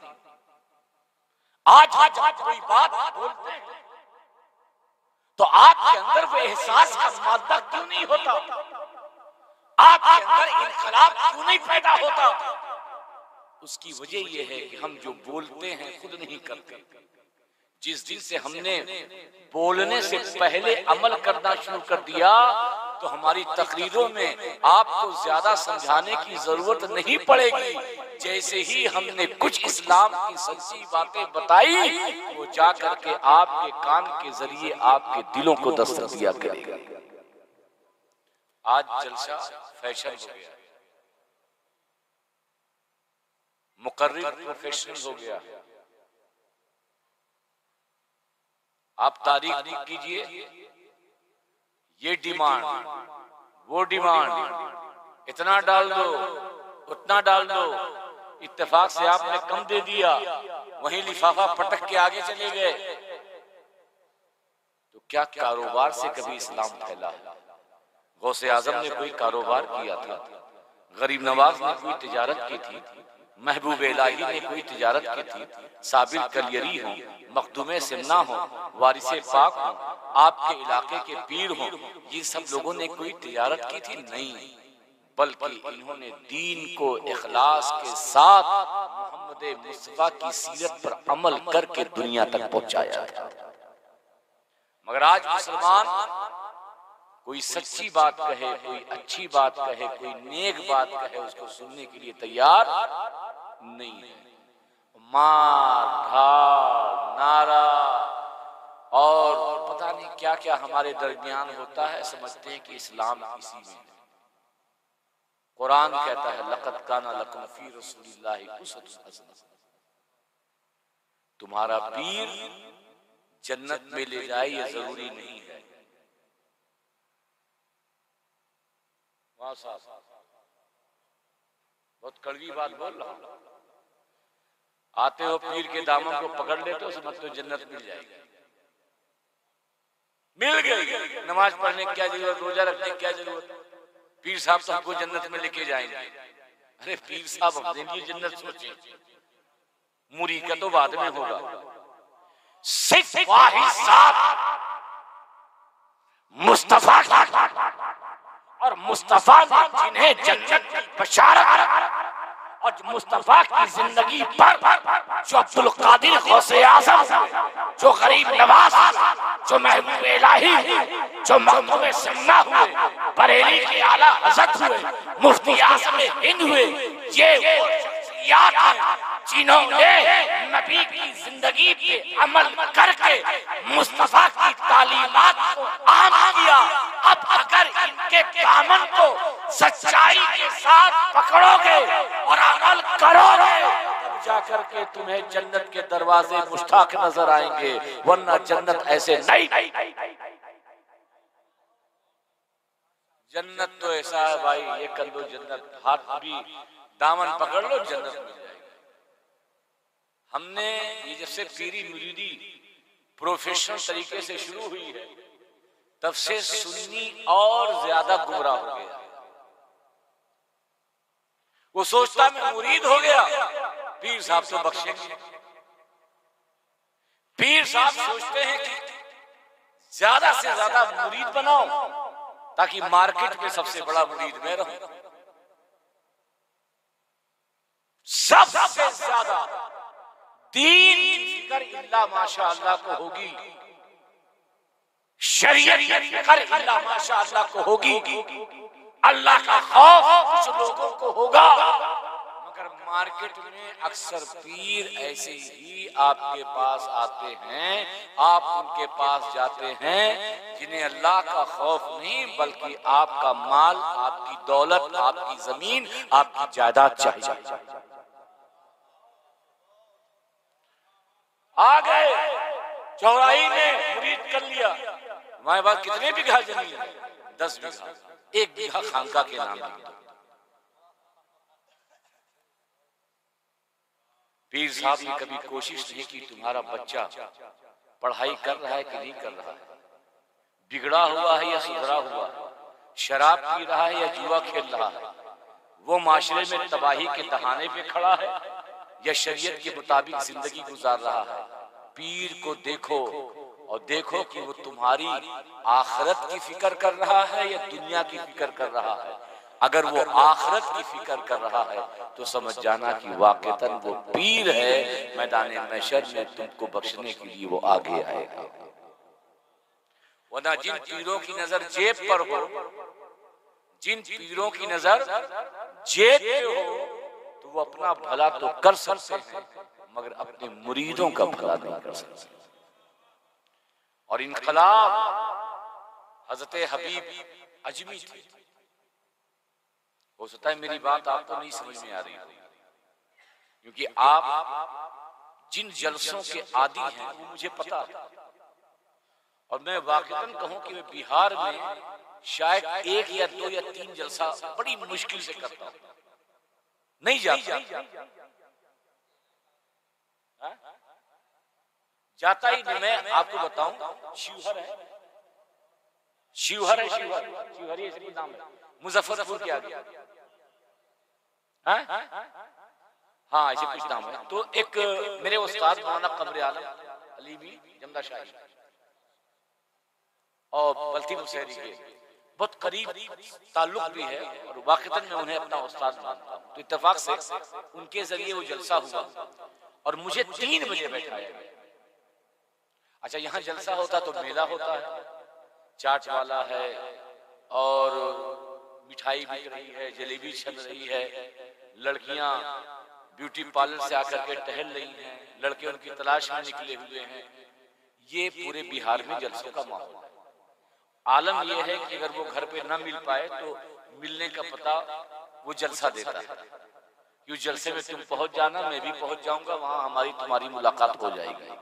आज कोई बात बोलते हैं तो आपके अंदर वो एहसास का मादा क्यों नहीं होता? आपके अंदर इनकलाब क्यों नहीं पैदा होता? उसकी वजह यह है कि हम जो बोलते हैं खुद नहीं करते। जिस दिन से हमने बोलने से पहले अमल करना शुरू कर दिया तो हमारी तकरीरों में आपको ज्यादा समझाने की जरूरत नहीं पड़ेगी। जैसे ही हमने कुछ इस्लाम की सच्ची बातें बताई, वो जाकर के आपके कान के जरिए आपके दिलों को दस्तक दिया करेगा। आज जलसा फैशन हो गया, मुकर्रिर प्रोफेशनल हो गया। आप तारीख कीजिए, ये डिमांड, वो डिमांड, इतना डाल दो, उतना डाल दो, इत्तेफाक से आपने कम दे दिया, वहीं लिफाफा पटक के आगे चले गए। तो क्या कारोबार से कभी इस्लाम फैला? गौसे आजम ने कोई कारोबार किया था, गरीब नवाज ने कोई तिजारत की थी, महबूब इलाही ने कोई तिजारत की थी, साबिर कलियरी हो, मखदूमे सिमना हो, वारिसे पाक हो, आपके इलाके के पीर हो, ये सब लोगों ने कोई तिजारत की थी? नहीं, बल्कि इन्होंने दीन को इखलास के साथ मोहम्मद मुस्तफा की सीरत पर अमल करके दुनिया तक पहुंचाया था। मगर आज मुसलमान कोई सच्ची बात कहे, कोई अच्छी बात कहे, कोई नेक बात कहे, उसको सुनने के लिए तैयार नहीं है। मार धाड़ नारा और पता नहीं क्या क्या हमारे दरमियान होता है, समझते हैं कि इस्लाम इसी में है। कुरान कहता है लक़द काना लकुम फी रसूलिल्लाहि उसवतुन हसनह, तुम्हारा पीर जन्नत में ले जाए ये जरूरी नहीं है। बहुत कड़वी बात बोल रहा हूं। आते हो पीर के दामन को पकड़ लेते हो, समझते हो जन्नत मिल जाएगी। मिल गई, नमाज पढ़ने की क्या जरूरत, रोजा रखने की क्या जरूरत, पीर साहब तो हमको जन्नत में लेके जाएंगे। अरे पीर साहब अपने लिए जन्नत सोचे, मुरी का तो बाद में होगा। सिर्फ वाहिद साहब मुस्तफा और मुस्तफा ने जिन्हें जन्नत की बशारत और मुस्तफा की जिंदगी पर जो अब्दुल कादिर गौसे आज़म, जो गरीब नवाज, जो महबूब इलाही, जो मखदूम सिमना हुए, बरेली के आला हज़रत हुए, मुफ्ती आज़म हिंद हुए, ये वो शख्सियत हैं जिन्होंने नबी की जिंदगी पे अमल करके मुस्तफा की तालीमात को आम किया। अब अगर इनके दामन को सच्चाई के साथ पकड़ोगे और अमल करोगे, तब जाकर के तुम्हें जन्नत के दरवाजे मुश्ताक नजर आएंगे, वरना जन्नत ऐसे नहीं। जन्नत तो ऐसा है भाई, ये कर लो जन्नत, हाथ भी दामन पकड़ लो जन्नत मिल जाएगी। हमने ये जब से पीरी मुरीदी प्रोफेशनल तरीके से शुरू हुई है, तब से सुन्नी और ज्यादा गुमराह हो गया। वो सोचता मैं मुरीद हो गया, पीर साहब तो बख्शेंगे। पीर साहब सोचते हैं कि ज्यादा से ज्यादा मुरीद बनाओ ताकि मार्केट में सबसे बड़ा मुरीद मैं रहूं। सबसे ज्यादा दीन की फिक्र इल्ला माशाअल्लाह को होगी, शरीयत की फिक्र इल्ला माशाअल्लाह को होगी, अल्लाह का खौफ कुछ लोगों को होगा। मगर मार्केट में अक्सर पीर ऐसे ही आपके पास आते हैं, आप उनके पास जाते हैं जिन्हें अल्लाह का खौफ नहीं बल्कि आपका माल, आपकी दौलत, आपकी जमीन, आपकी जायदाद चाहिए। आ गए चौराही ने मुरीद कर लिया। हमारे पास कितने बीघा जमीन है? 10 बीघा। 1 बीघा खानका के नाम लिख दो। पीर साहब ने कभी कोशिश नहीं की तुम्हारा बच्चा पढ़ाई कर रहा है कि नहीं कर रहा है, बिगड़ा हुआ है या सुधरा हुआ है, शराब पी रहा है या जुआ खेल रहा है, वो माशरे में तबाही के दहाने पे खड़ा है या शरीयत के मुताबिक जिंदगी गुजार रहा है। पीर को देखो और देखो कि वो तुम्हारी आखिरत की फिक्र कर रहा है या दुनिया की फिक्र कर रहा है। अगर वो आखिरत की फिक्र कर रहा है तो समझ जाना कि वाकईतन वो पीर है, मैदान महशर में तुमको बख्शने के लिए वो आगे आएगा। वरना जिन पीरों की नजर जेब पर हो, जिन पीरों की नजर जेब पे हो, तो वो अपना भला तो कर सकते हैं मगर अपने मुरीदों का भला नहीं कर सकते। और इनकलाब हजरत हबीब अजमी थे। हो सकता है मेरी बात आपको नहीं समझ में आ रही हो, क्योंकि आप जिन जलसों के आदी हैं वो मुझे पता है। और मैं वाकईतन कहूं कि मैं बिहार में शायद 1 या 2 या 3 जलसा बड़ी मुश्किल से करता हूं, नहीं जाता जाता ही नहीं। मैं आपको बताऊं, शिवहर है, शिवहर है, शिवहर ये नाम है, मुजफ्फरपुर के आगे। हाँ ऐसे कुछ नाम है। तो एक मेरे उस्ताद मौलाना कमरे आलम अली भी जमदा शाही और बल्ती मुसहरी के बहुत करीब ताल्लुक भी है और वाकईतन में उन्हें अपना उस्ताद मानता हूं। तो इत्तेफाक से उनके जरिए वो जलसा हुआ और मुझे 3 बजे बैठाया। अच्छा, यहाँ जलसा होता तो मेला होता है, चाट वाला है और मिठाई बिक रही है, जलेबी चल रही है, लड़कियां ब्यूटी पार्लर से आकर के टहल रही हैं, लड़के उनकी तलाश में निकले हुए हैं। ये पूरे बिहार में जलसों का माहौल है। आलम यह है कि अगर वो घर पे ना मिल पाए तो मिलने का पता वो जलसा देता है कि उस जलसे में तुम पहुंच जाना, मैं भी पहुंच जाऊंगा, वहां हमारी तुम्हारी मुलाकात हो जाएगी।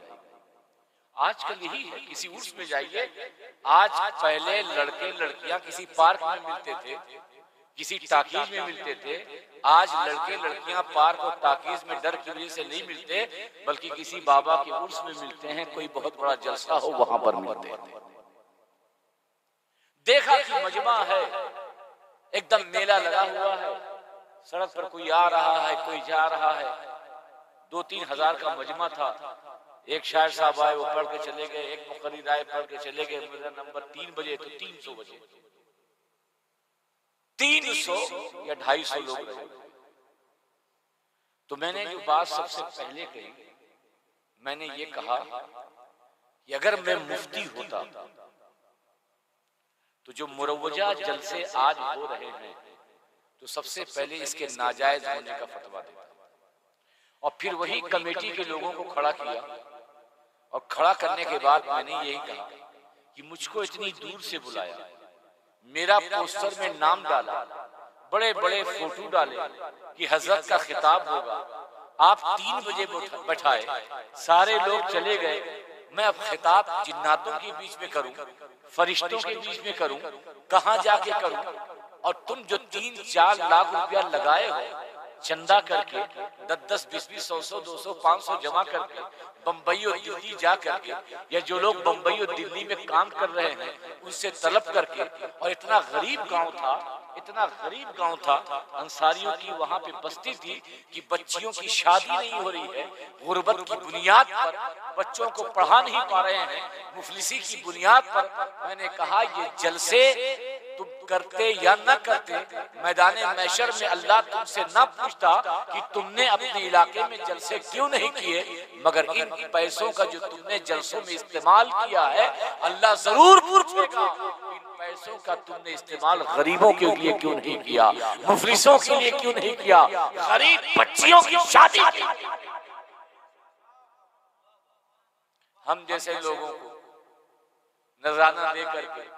आजकल यही है, किसी उर्स में जाइए, आज पहले लड़के लड़कियां किसी पार्क में मिलते थे, किसी टाकीज में मिलते थे। आज लड़के लड़कियां पार्क और टाकीज में डर की वजह से नहीं मिलते, बल्कि किसी बाबा के उर्स में मिलते हैं, कोई बहुत बड़ा जलसा हो वहां पर मिलते हैं। देखा कि मजमा है, एकदम मेला लगा हुआ है, सड़क पर कोई आ रहा है, कोई जा रहा है। 2-3 हजार का मजमा था। एक शायर साहब आए, वो पढ़ के चले गए, एक मुकर्रिर आए, पढ़ के चले गए। मेरा नंबर 3 बजे तो 300 बजे 300 या 250 लोग रहे। तो मैंने जो बात सबसे पहले कही, मैंने ये कहा कि अगर मैं मुफ्ती होता तो जो मुरव्वजा जलसे आज हो रहे हैं तो सबसे पहले इसके नाजायज होने का फतवा देता और फिर वही कमेटी के लोगों को खड़ा किया। और खड़ा करने के बाद मैंने यही कहा कि मुझको इतनी दूर से बुलाया, मेरा पोस्टर में नाम डाला, बड़े बड़े फोटो डाले कि हजरत का खिताब होगा, आप 3 बजे बैठाए, सारे लोग चले गए। मैं अब खिताब जिन्नातों के बीच में करूं, फरिश्तों के बीच में करूं, कहां जाके करूं? और तुम जो 3-4 लाख रुपया लगाए हो चंदा करके, 10-10, 20-20, 100-100, 200, 500 जमा करके बंबई और दिल्ली जा करके, या जो लोग बंबई और दिल्ली में काम कर रहे हैं उनसे तलब करके, और इतना गरीब गांव था, इतना गरीब गांव था, अंसारियों की वहां पे बस्ती थी कि बच्चियों की शादी नहीं हो रही है, गुर्बत की बुनियाद पर बच्चों को पढ़ा नहीं पा रहे हैं, मुफलिसी की बुनियाद पर। मैंने कहा ये जलसे तुम करते या न करते, मैदान महशर में अल्लाह तुमसे ना पूछता कि तुमने अपने इलाके में जलसे क्यों नहीं किए, मगर इन पैसों का जो तुमने जलसों में इस्तेमाल किया है अल्लाह जरूर पूछेगा, इन पैसों का तुमने इस्तेमाल गरीबों के लिए क्यों नहीं किया, मुफलिसों के लिए क्यों नहीं किया, गरीब बच्चियों की शादी। हम जैसे लोगों को नजराना दे करके,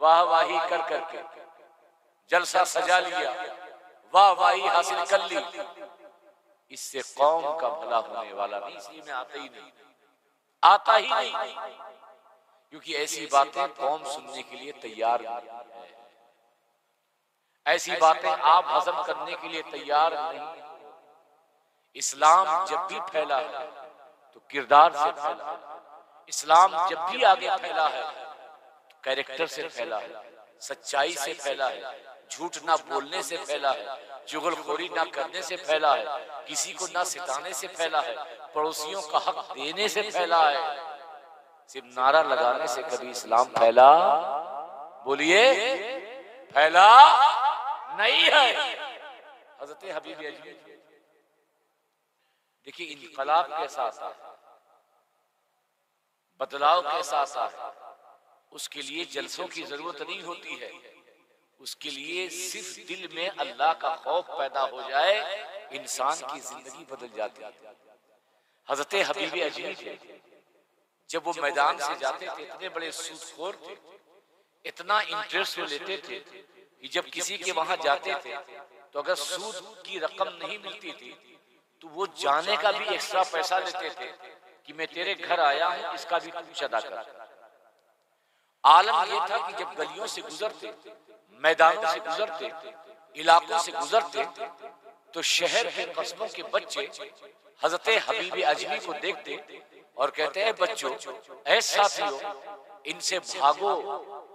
वाह वाही कर करके जलसा सजा लिया, वाह वाही हासिल कर ली, इससे कौम का भला होने वाला नहीं। इसलिए मैं आता ही नहीं। आता ही नहीं, क्योंकि ऐसी बातें कौम सुनने के लिए तैयार नहीं है, ऐसी बातें आप हजम करने के लिए तैयार नहीं। इस्लाम जब भी फैला है तो किरदार से फैला है, इस्लाम जब भी आगे फैला है तो कैरेक्टर से फैला है, सच्चाई से फैला है, झूठ ना बोलने से फैला है, चुगलखोरी ना करने से फैला है, किसी को ना सिताने से फैला है, पड़ोसियों का हक देने से फैला है। सिर्फ नारा लगाने से कभी इस्लाम फैला, बोलिए, फैला नहीं है। हजरत हबीब अजमी देखिए, इनकलाब कैसा आता है, बदलाव कैसा आता है, उसके लिए जलसों की जरूरत नहीं होती है, उसके लिए सिर्फ दिल में अल्लाह का खौफ पैदा हो जाए, इंसान की जिंदगी बदल जाती है। हजरत हबीब अजमी थे, जब वो मैदान से जाते थे, इतने बड़े सूदखोर थे, इतना इंटरेस्ट लेते थे कि जब किसी के वहां जाते थे तो अगर सूद की रकम नहीं मिलती थी तो वो जाने का भी एक्स्ट्रा पैसा लेते थे कि मैं तेरे घर आया हूं, इसका भी कुछ अदा कर। आलम ये था कि जब गलियों से गुजरते, मैदानों से गुजरते, इलाकों से गुजरते तो शहर के कस्बों के बच्चे हजरत हबीब अजमी को देखते और कहते हैं, बच्चों, ऐ साथियों, इनसे भागो,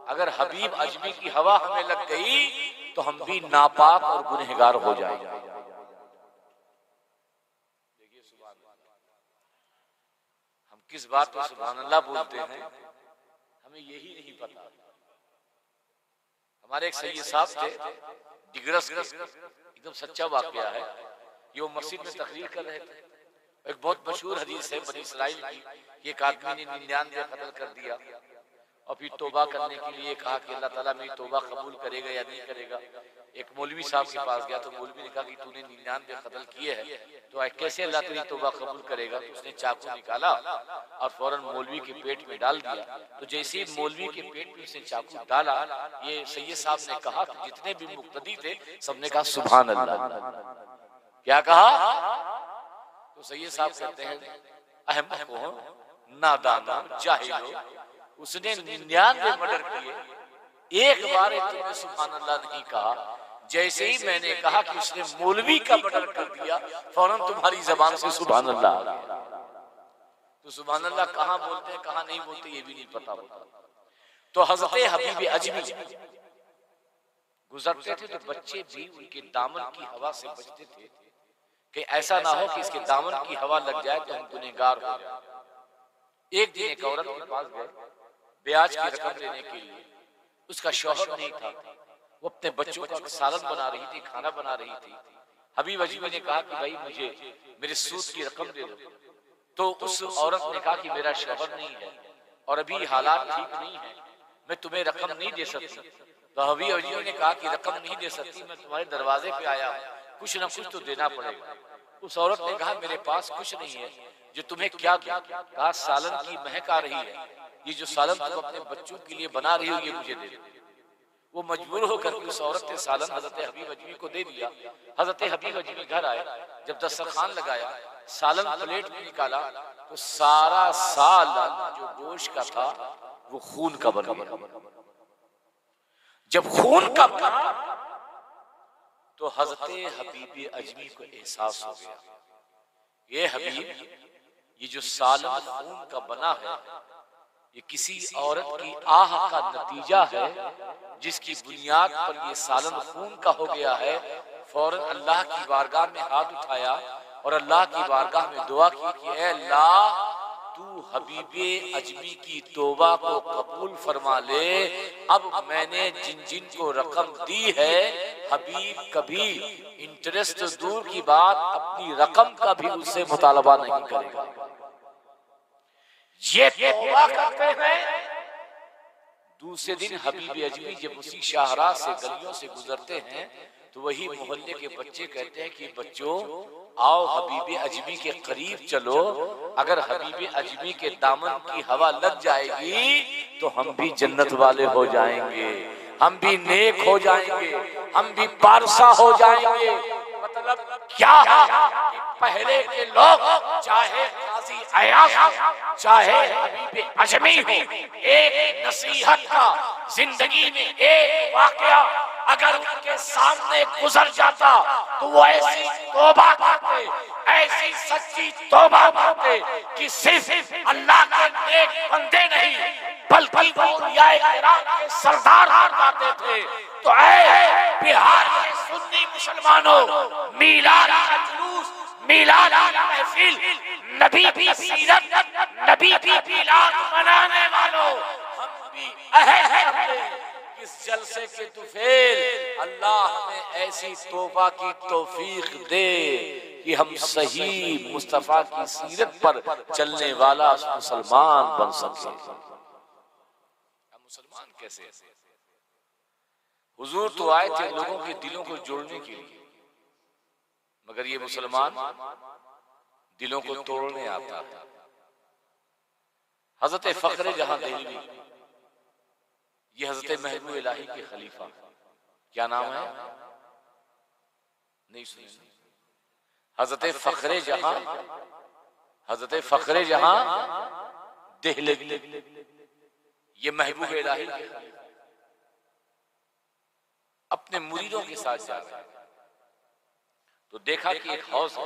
अगर हबीब अजमी की हवा हमें लग गई तो हम भी नापाक और गुनहगार हो जाएंगे। देखिए सुभान अल्लाह, हम किस बात पर सुभान अल्लाह बोलते हैं हमें यही नहीं पता। हमारे एक सैयद साहब थे डिग्रस के, एकदम सच्चा वाकया है, ये वो मस्जिद में तकरीर कर रहे थे। एक बहुत मशहूर हदीस है बनी इस्राइल की, एक आदमी ने 99 कत्ल कर दिया और फिर तौबा करने के लिए कहा कि अल्लाह ताला मेरी तौबा कबूल करेगा या नहीं करेगा। एक मौलवी साहब के पास गया तो मौलवी ने कहा कि तूने 99 कत्ल किए हैं तो कैसे अल्लाह तेरी तौबा कबूल करेगा। तो उसने चाकू निकाला और फौरन मौलवी के पेट में डाल दिया। तो जैसे ही मौलवी के पेट में उसने चाकू डाला, ये सैयद साहब ने कहा कि जितने भी मुक्तदी थे सबने कहा सुभान अल्लाह। क्या कहा? तो सैयद साहब कहते हैं, अहमद को, नादानो, जाहिलो, उसने 99 मर्डर किए, एक बार तुमने सुभान अल्लाह नहीं कहा। जैसे ही मैंने कहा कि उसने मौलवी का मर्डर कर दिया, फौरन तुम्हारी जबान से सुभान अल्लाह आ गया। तो सुभान अल्लाह कहाँ बोलते हैं कहाँ नहीं बोलते ये भी नहीं पता होता। तो हजरत हबीब अजमी गुजरते थे तो बच्चे भी उनके दामन की हवा से बचते थे कि ऐसा ना हो कि इसके दामन की हवा लग जाए तो हम गुनहगार हो जाए। एक दिन एक औरत के पास गए ब्याज की रकम लेने के लिए, उसका शौहर नहीं था, वो अपने बच्चों का सालन बना रही थी, खाना बना रही थी। हबीब अजमी ने कहा कि भाई मुझे मेरे सूद की रकम दे दो। तो उस औरत ने कहा कि मेरा शौहर नहीं है और अभी हालात ठीक नहीं है, मैं तुम्हें रकम नहीं दे सकती। तो हबीब अजमी ने कहा कि रकम नहीं दे सकती, मैं तुम्हारे दरवाजे पे आया हूँ, कुछ ना कुछ तो देना पड़ेगा। उस औरत ने कहा मेरे पास कुछ नहीं है, जो तुम्हें क्या दूं? कहा सालन की महक आ रही है, ये जो सालन तुम अपने बच्चों के लिए बना रही हो ये मुझे दे दो। वो मजबूर होकर उस औरत ने सालन हजरत हबीब अजमी को दे दिया। हजरत हबीब अजमी घर आए, जब दस्तरखान लगाया, सालन प्लेट में निकाला तो सारा सालन जो गोश्त का था वो खून का बन गया। जब खून का बना तो हजरत हबीब अजमी को एहसास हो गया, ये हबीब, ये जो सालन खून का बना है ये किसी औरत की आह का नतीजा है जिसकी बुनियाद पर ये सालन खून का हो गया है। फौरन अल्लाह की बारगाह में हाथ उठाया और अल्लाह की बारगाह में दुआ की कि ऐ अल्लाह तू हबीबे अजमी की तौबा को कबूल फरमा ले। अब मैंने जिन जिन को रकम दी है, हबीब कभी इंटरेस्ट दूर की बात अपनी रकम का भी उससे मुतालबा नहीं करेगा। ये तौबा करते हैं। दूसरे दिन हबीब अजमी जब उसी शाहराह से गलियों से गुजरते हैं तो वही मोहल्ले के बच्चे कहते हैं कि बच्चों आओ हबीब अजमी के करीब चलो, अगर हबीब अजमी के दामन की हवा लग जाएगी तो हम भी जन्नत वाले हो जाएंगे, हम भी नेक हो जाएंगे, हम भी पारसा हो जाएंगे। मतलब क्या है कि पहले के लोग चाहे काजी अयाज हो, चाहे हबीब अजमी हो, एक नसीहत का जिंदगी में एक वाकया अगर उनके सामने गुजर जाता तो वो ऐसी तौबा करते, ऐसी सच्ची तौबा करते कि सिर्फ अल्लाह के नेक बंदे नहीं बल्कि वो औलियाए किराम के सरदार फरमाते थे। तो ऐ बिहार के सुन्नी मुसलमानों, मीलाद का जुलूस, मीलाद की महफिल, नबी की सीरत, नबी की मीलाद मनाने वालों, हम भी अहद कर लें इस जलसे के तुफेल अल्लाह हमें ऐसी तौबा की तौफीक दे कि हम सही मुस्तफा की सीरत पर चलने वाला मुसलमान बन सके। मुसलमान कैसे? हुजूर तो आए थे लोगों के दिलों को जोड़ने के लिए, मगर ये मुसलमान दिलों को तोड़ने आता है। हजरत फखरे जहां देहलवी, ये हजरत महबूब इलाही के खलीफा, क्या नाम है? नहीं सुने? हजरत फखरे जहां, हजरत फखरे जहां देहलवी, ये महबूब इलाही के खलीफा अपने मुरीदों के साथ जा रहे हैं। तो देखा कि एक हौज है,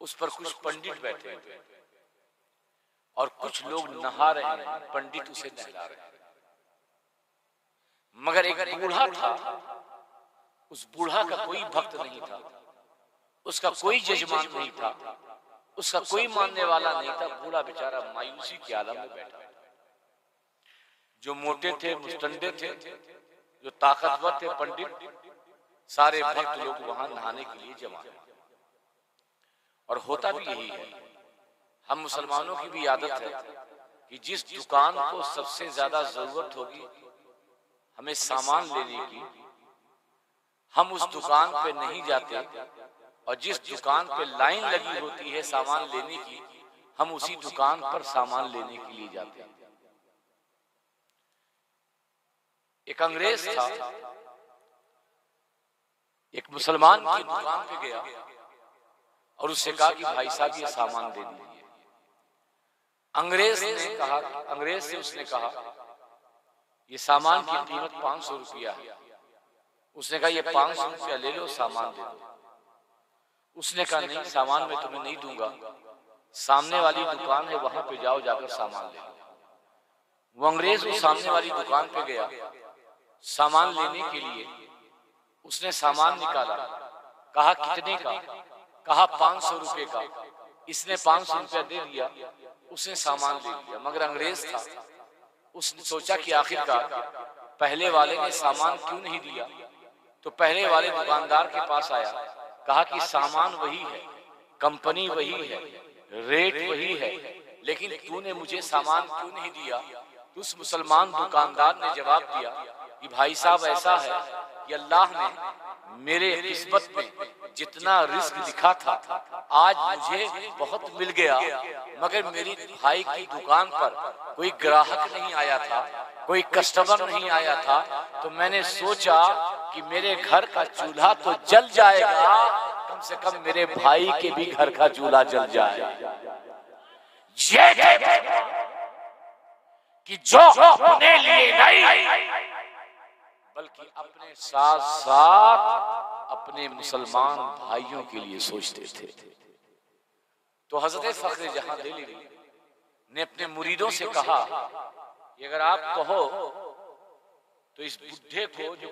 उस पर कुछ पंडित बैठे हैं और कुछ लोग नहा रहे हैं, पंडित उसे नहला रहे हैं। मगर एक बूढ़ा था, उस बूढ़ा का कोई भक्त नहीं था, उसका कोई जजमान नहीं था, उसका कोई मानने वाला नहीं था। बूढ़ा बेचारा मायूसी के आलम में बैठा। जो मोटे थे, मुस्तंडे थे, जो ताकतवर थे पंडित, सारे भक्त लोग वहां नहाने के लिए जमा हैं। और होता भी यही है, हम मुसलमानों की भी आदत है कि जिस दुकान को सबसे ज्यादा जरूरत होगी हमें सामान लेने की, हम उस दुकान पे नहीं जाते, और जिस दुकान पे लाइन लगी होती है सामान लेने की, हम उसी दुकान पर सामान लेने के लिए जाते हैं। एक अंग्रेज था, एक मुसलमान की दुकान पे गया और उससे कहा कि भाई साहब ये सामान दे दीजिए। अंग्रेज ने कहा, अंग्रेज से उसने कहा ये सामान की कीमत 500 रुपया है। उसने कहा ये 500 रुपया ले लो, सामान दे दो। उसने कहा नहीं, सामान मैं तुम्हें नहीं दूंगा, सामने वाली दुकान है वहां पे जाओ, जाकर सामान ले लो। वो अंग्रेज उस सामने वाली दुकान पे गया सामान लेने के लिए। उसने सामान निकाला, कहा कितने का? कहा 500 रुपए का। इसने 500 रुपया दे दिया, उसने सामान ले लिया। मगर अंग्रेज था, उसने सोचा कि आखिरकार पहले वाले ने सामान क्यों नहीं दिया। तो पहले वाले दुकानदार के पास आया, कहा कि सामान वही है, कंपनी वही है, रेट वही है, लेकिन तूने मुझे सामान क्यों नहीं दिया? तो उस मुसलमान दुकानदार ने जवाब दिया कि भाई साहब ऐसा है कि अल्लाह ने मेरे किस्मत में जितना रिस्क लिखा था आज मुझे बहुत मिल गया, मगर मेरी भाई की दुकान पर कोई ग्राहक नहीं आया था, कोई कस्टमर नहीं आया था, तो मैंने सोचा कि मेरे घर का चूल्हा तो जल जाएगा, कम से कम मेरे भाई के भी घर का चूल्हा जल जाए। ये कि जो अपने लिए नहीं बल्कि अपने साथ साथ अपने मुसलमान भाइयों के लिए सोचते थे। तो हजरत फखरे जहां देहलवी ने अपने मुरीदों से कहा कि अगर आप कहो तो इस बुढ़े को जो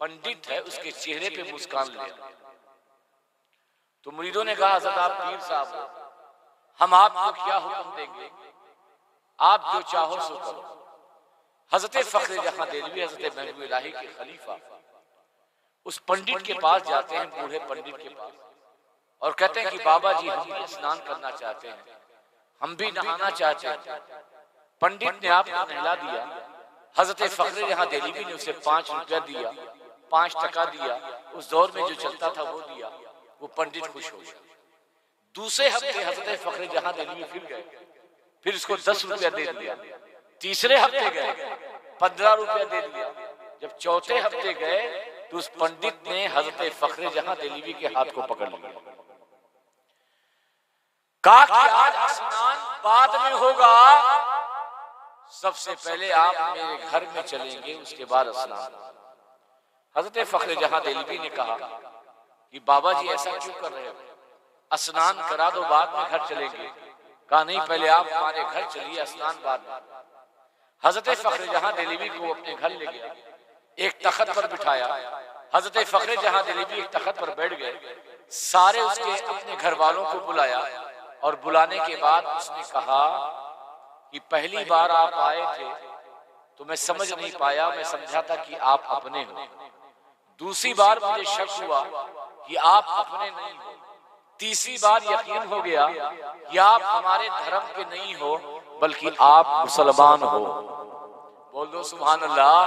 पंडित है उसके चेहरे पे मुस्कान ले। तो मुरीदों ने कहा हजरत आप पीर साहब हो, हम आपको क्या हुक्म देंगे, आप जो चाहो सो करो। हजरत फखरे जहां देहलवी हजरत महबूब इलाही के खलीफा उस पंडित के पास जाते हैं, बूढ़े पंडित के पास, और कहते हैं कि बाबा जी हम भी स्नान करना चाहते हैं, हम भी नहाना चाहते हैं। पंडित ने आपको नहला दिया। हजरत फखरे जहां देहलवी ने उसे 5 रुपया दिया, 5 टका दिया, उस दौर में जो चलता था वो दिया। वो पंडित खुश हो गया। दूसरे हफ्ते हजरत फखरे जहां देहलवी फिर गए, फिर उसको 10 रुपया दे दिया। तीसरे हफ्ते गए 15 रुपया दे दिया। जब चौथे हफ्ते गए तो उस पंडित ने हजरत फखरे जहां देहलवी के हाथ को पकड़ लिया। कहा कि आज स्नान बाद में होगा, सबसे पहले आप मेरे घर में चलेंगे, उसके बाद स्नान। हजरत फखरे जहां देलवी ने कहा कि बाबा जी ऐसा क्यों कर रहे हो, स्नान करा दो बाद में घर चलेंगे। कहा नहीं, पहले आप हमारे घर चलिए, स्नान बाद में। हजरत फखरे जहां देलवी को अपने घर ले गया, एक तख्त पर बिठाया। हजरत फखरे जहां देलवी एक तख्त पर बैठ गए, सारे उसके अपने घर वालों को बुलाया और बुलाने के बाद उसने कहा कि पहली बार आप आए थे तो मैं समझ नहीं पाया, मैं समझा था कि आप अपने हो। दूसरी बार मुझे शक हुआ कि आप अपने नहीं हो। तीसरी बार यकीन हो गया कि आप हमारे धर्म के नहीं हो, बल्कि आप मुसलमान हो। बोल दो सुभान अल्लाह।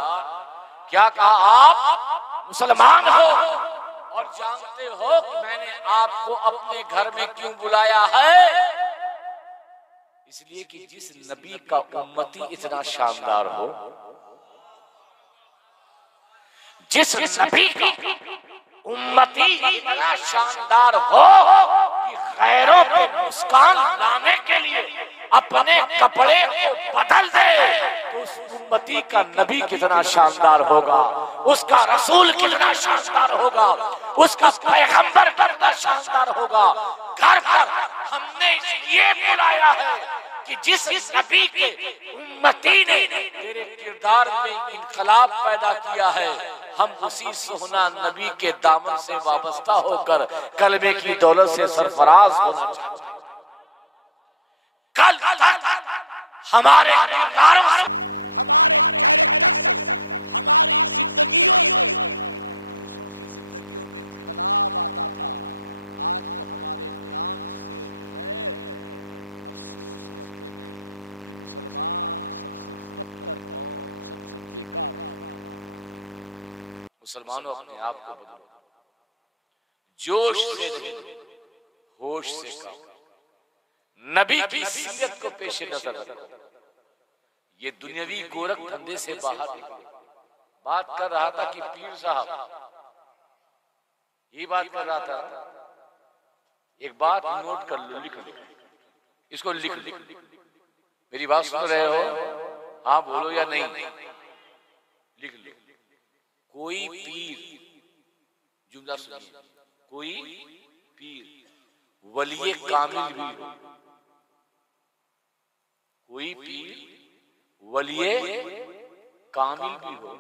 क्या कहा? आप मुसलमान हो और जानते हो कि मैंने आपको अपने घर में क्यों बुलाया है? इसलिए कि जिस नबी का उम्मती इतना शानदार हो, जिस नबी का उम्मती इतना शानदार हो कि गैरों पे मुस्कान लाने के लिए अपने कपड़े को बदल दे, तो उस उम्मती का नबी कितना शानदार होगा, उसका रसूल कितना शानदार होगा, उसका पैगंबर कितना शानदार होगा। घर पर हमने ये बुलाया है कि जिस नबी के उम्मती ने तेरे किरदार में इनकलाब पैदा किया है, हम उसी सोहना नबी के दामन से वाबस्ता होकर कलमे की दौलत से सरफराज होना चाहते हैं। कल हमारे किरदारों से, हमारे कैरेक्टर से, हमारी जिंदगियों से दूसरों की जिंदगियों में इनकलाब आता था। आज तो हमारे नाम से गैर अफसोस करते हैं कि मुसलमान सबसे बदतर कौम, सबसे बेकार। मुसलमानों अपने आप को बदलो, जोश से नहीं, होश से करो, नबी की सीरत को पेश नजर रखो। ये दुनियावी गोरख धंधे से बाहर निकलो। बात कर रहा था कि पीर साहब, ये बात कर रहा था, एक बात नोट कर लो, लिख लो, इसको लिख लो। मेरी बात सुन रहे हो? हाँ बोलो या नहीं? लिख लो। कोई पीर, जुमला सुनिए, कोई पीर वली कामिल भी हो, कोई पीर वली कामिल भी हो,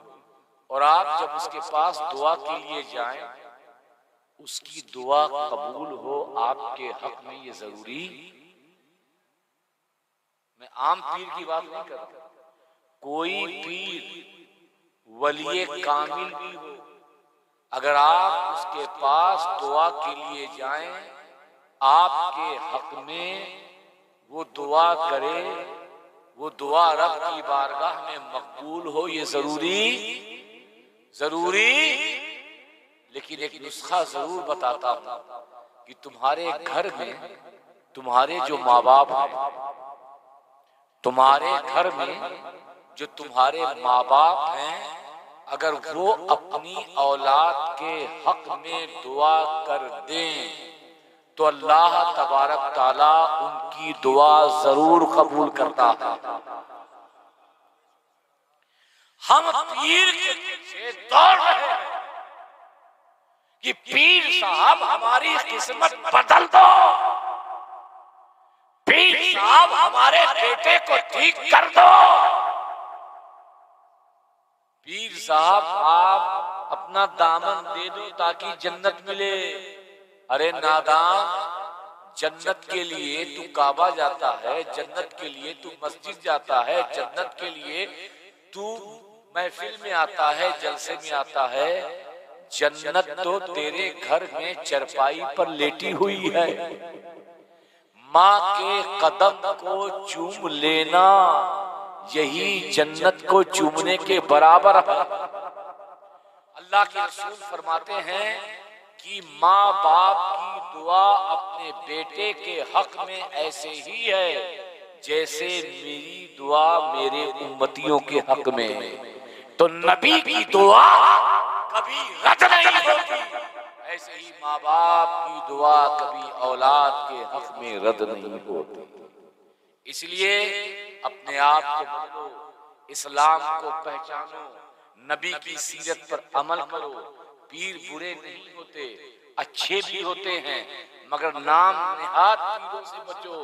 और आप जब उसके पास दुआ के लिए जाएं, उसकी दुआ कबूल हो आपके हक में, ये जरूरी। मैं आम पीर की बात नहीं कर रहा, कोई पीर वली कामिल भी हो, अगर आप उसके पास दुआ के लिए जाएं, आपके हक में वो दुआ करे, वो दुआ रब की बारगाह में मकबूल हो, ये जरूरी। लेकिन एक नुस्खा जरूर बताता हूं कि तुम्हारे घर में तुम्हारे जो माँ बाप हैं, तुम्हारे घर में जो तुम्हारे माँ बाप हैं, अगर वो अपनी औलाद के हक में दुआ कर दें तो अल्लाह तबारक ताला उनकी दुआ जरूर कबूल करता है। हम पीर के पीछे दौड़ रहे हैं कि पीर साहब हमारी किस्मत बदल दो, पीर साहब हमारे बेटे को ठीक कर दो, पीर साहब आप अपना दामन दे दो ताकि जन्नत मिले। अरे नादान, जन्नत के लिए तू काबा जाता है, जन्नत के लिए तू मस्जिद जाता है, जन्नत के लिए तू महफिल में आता है, जलसे में आता है, जन्नत तो तेरे घर में चरपाई पर लेटी हुई है। माँ के कदम को चूम लेना यही जन्नत को चूमने के बराबर है। अल्लाह के रसूल फरमाते हैं कि माँ बाप की दुआ अपने बेटे के हक में ऐसे ही है जैसे मेरी दुआ मेरे उम्मतियों के हक में। तो नबी की दुआ कभी रद्द नहीं होती, ऐसे ही माँ बाप की दुआ कभी औलाद के हक में रद्द नहीं होती। इसलिए अपने आप को बदलो, इस्लाम को पहचानो, नबी की सीरत पर अमल करो। पीर बुरे नहीं होते, अच्छे भी होते हैं, मगर नाम निहात पीरों से बचो।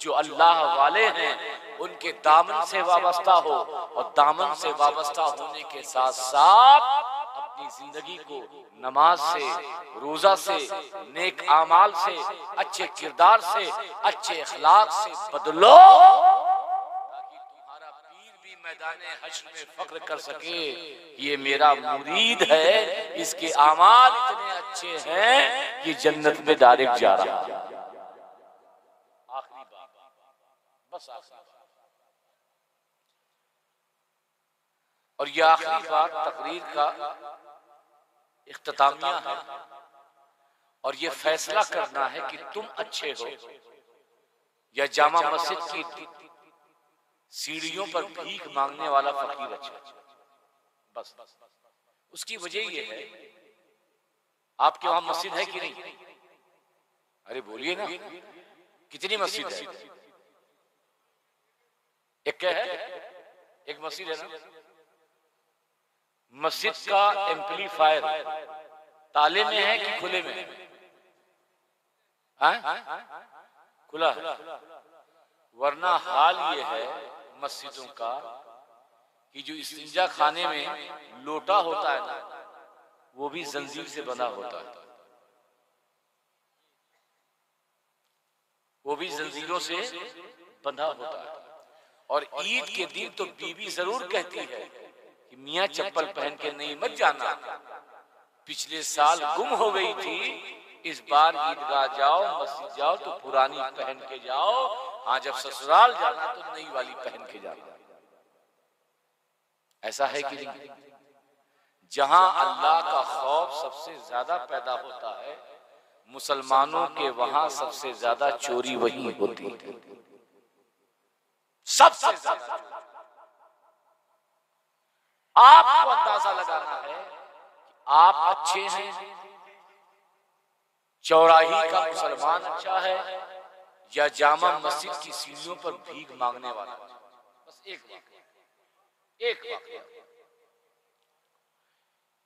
जो अल्लाह वाले हैं उनके दामन से वाबस्ता हो, और दामन से वाबस्ता होने के साथ साथ अपनी जिंदगी को नमाज से, रोजा से, नेक आमाल से, अच्छे किरदार से, अच्छे अखलाक से बदलो, ताकि तुम्हारा पीर भी मैदाने हश्र में फख्र कर सके, ये मेरा मुरीद है, इसके आमाल इतने अच्छे हैं कि जन्नत में डायरेक्ट जा रहा है। आखिरी बात, बस आखिरी बात, और ये आखिरी बात तकरीर का इख्तितामिया है, और ये फैसला करना है कि तुम अच्छे हो या जामा मस्जिद की सीढ़ियों पर भीख मांगने वाला फकीर अच्छा। बस उसकी वजह ये है, आपके वहां मस्जिद है कि नहीं? अरे बोलिए ना, कितनी मस्जिद है? एक क्या है? एक मस्जिद है ना। मस्जिद का एम्पलीफायर ताले में है कि खुले में? खुला है। वरना हाल ये है मस्जिदों का कि जो इस्तिंजा खाने में लोटा होता है ना, वो भी जंजीर से बंधा होता है, वो भी जंजीरों से बंधा होता है। और ईद के दिन तो बीवी जरूर कहती है कि मियाँ चप्पल पहन के नहीं मत जाना, पिछले साल गुम हो गई थी, इस बार ईदगाह जाओ, मस्जिद जाओ तो पुरानी पहन के जाओ, हाँ जब ससुराल जाना तो नई वाली पहन के जाना। ऐसा है कि नहीं? जहां अल्लाह का खौफ सबसे ज्यादा पैदा होता है, मुसलमानों के वहां सबसे ज्यादा चोरी वही होती है, सबसे ज्यादा। आपको अंदाजा लगाना है कि आप अच्छे हैं, चौराही का मुसलमान अच्छा है, या जामा मस्जिद की सीढ़ियों पर भीख मांगने वाला। बस एक वाकया।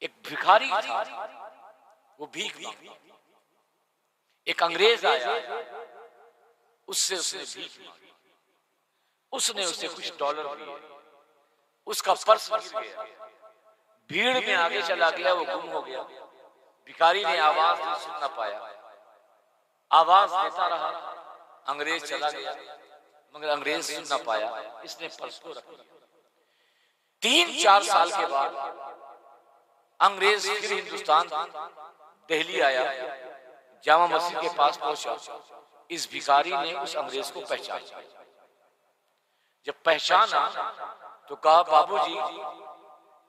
एक भिखारी था, वो भीख मांगा। एक अंग्रेज आया, उससे उसने भीख मांगी, उसने उसे कुछ डॉलर दिए, उसका पर्स गिर गया, भीड़ में आगे चला गया, वो गुम हो गया। भिखारी ने आवाज नहीं सुनना पाया, आवाज देता रहा, अंग्रेज चला गया, मगर अंग्रेज सुन ना पाया, इसने पर्स को रख लिया। 3-4 साल के बाद अंग्रेज फिर हिंदुस्तान दिल्ली आया, जामा मस्जिद के पास पहुंचा। इस भिखारी ने उस अंग्रेज को पहचाना। जब पहचाना तो कहा, बाबूजी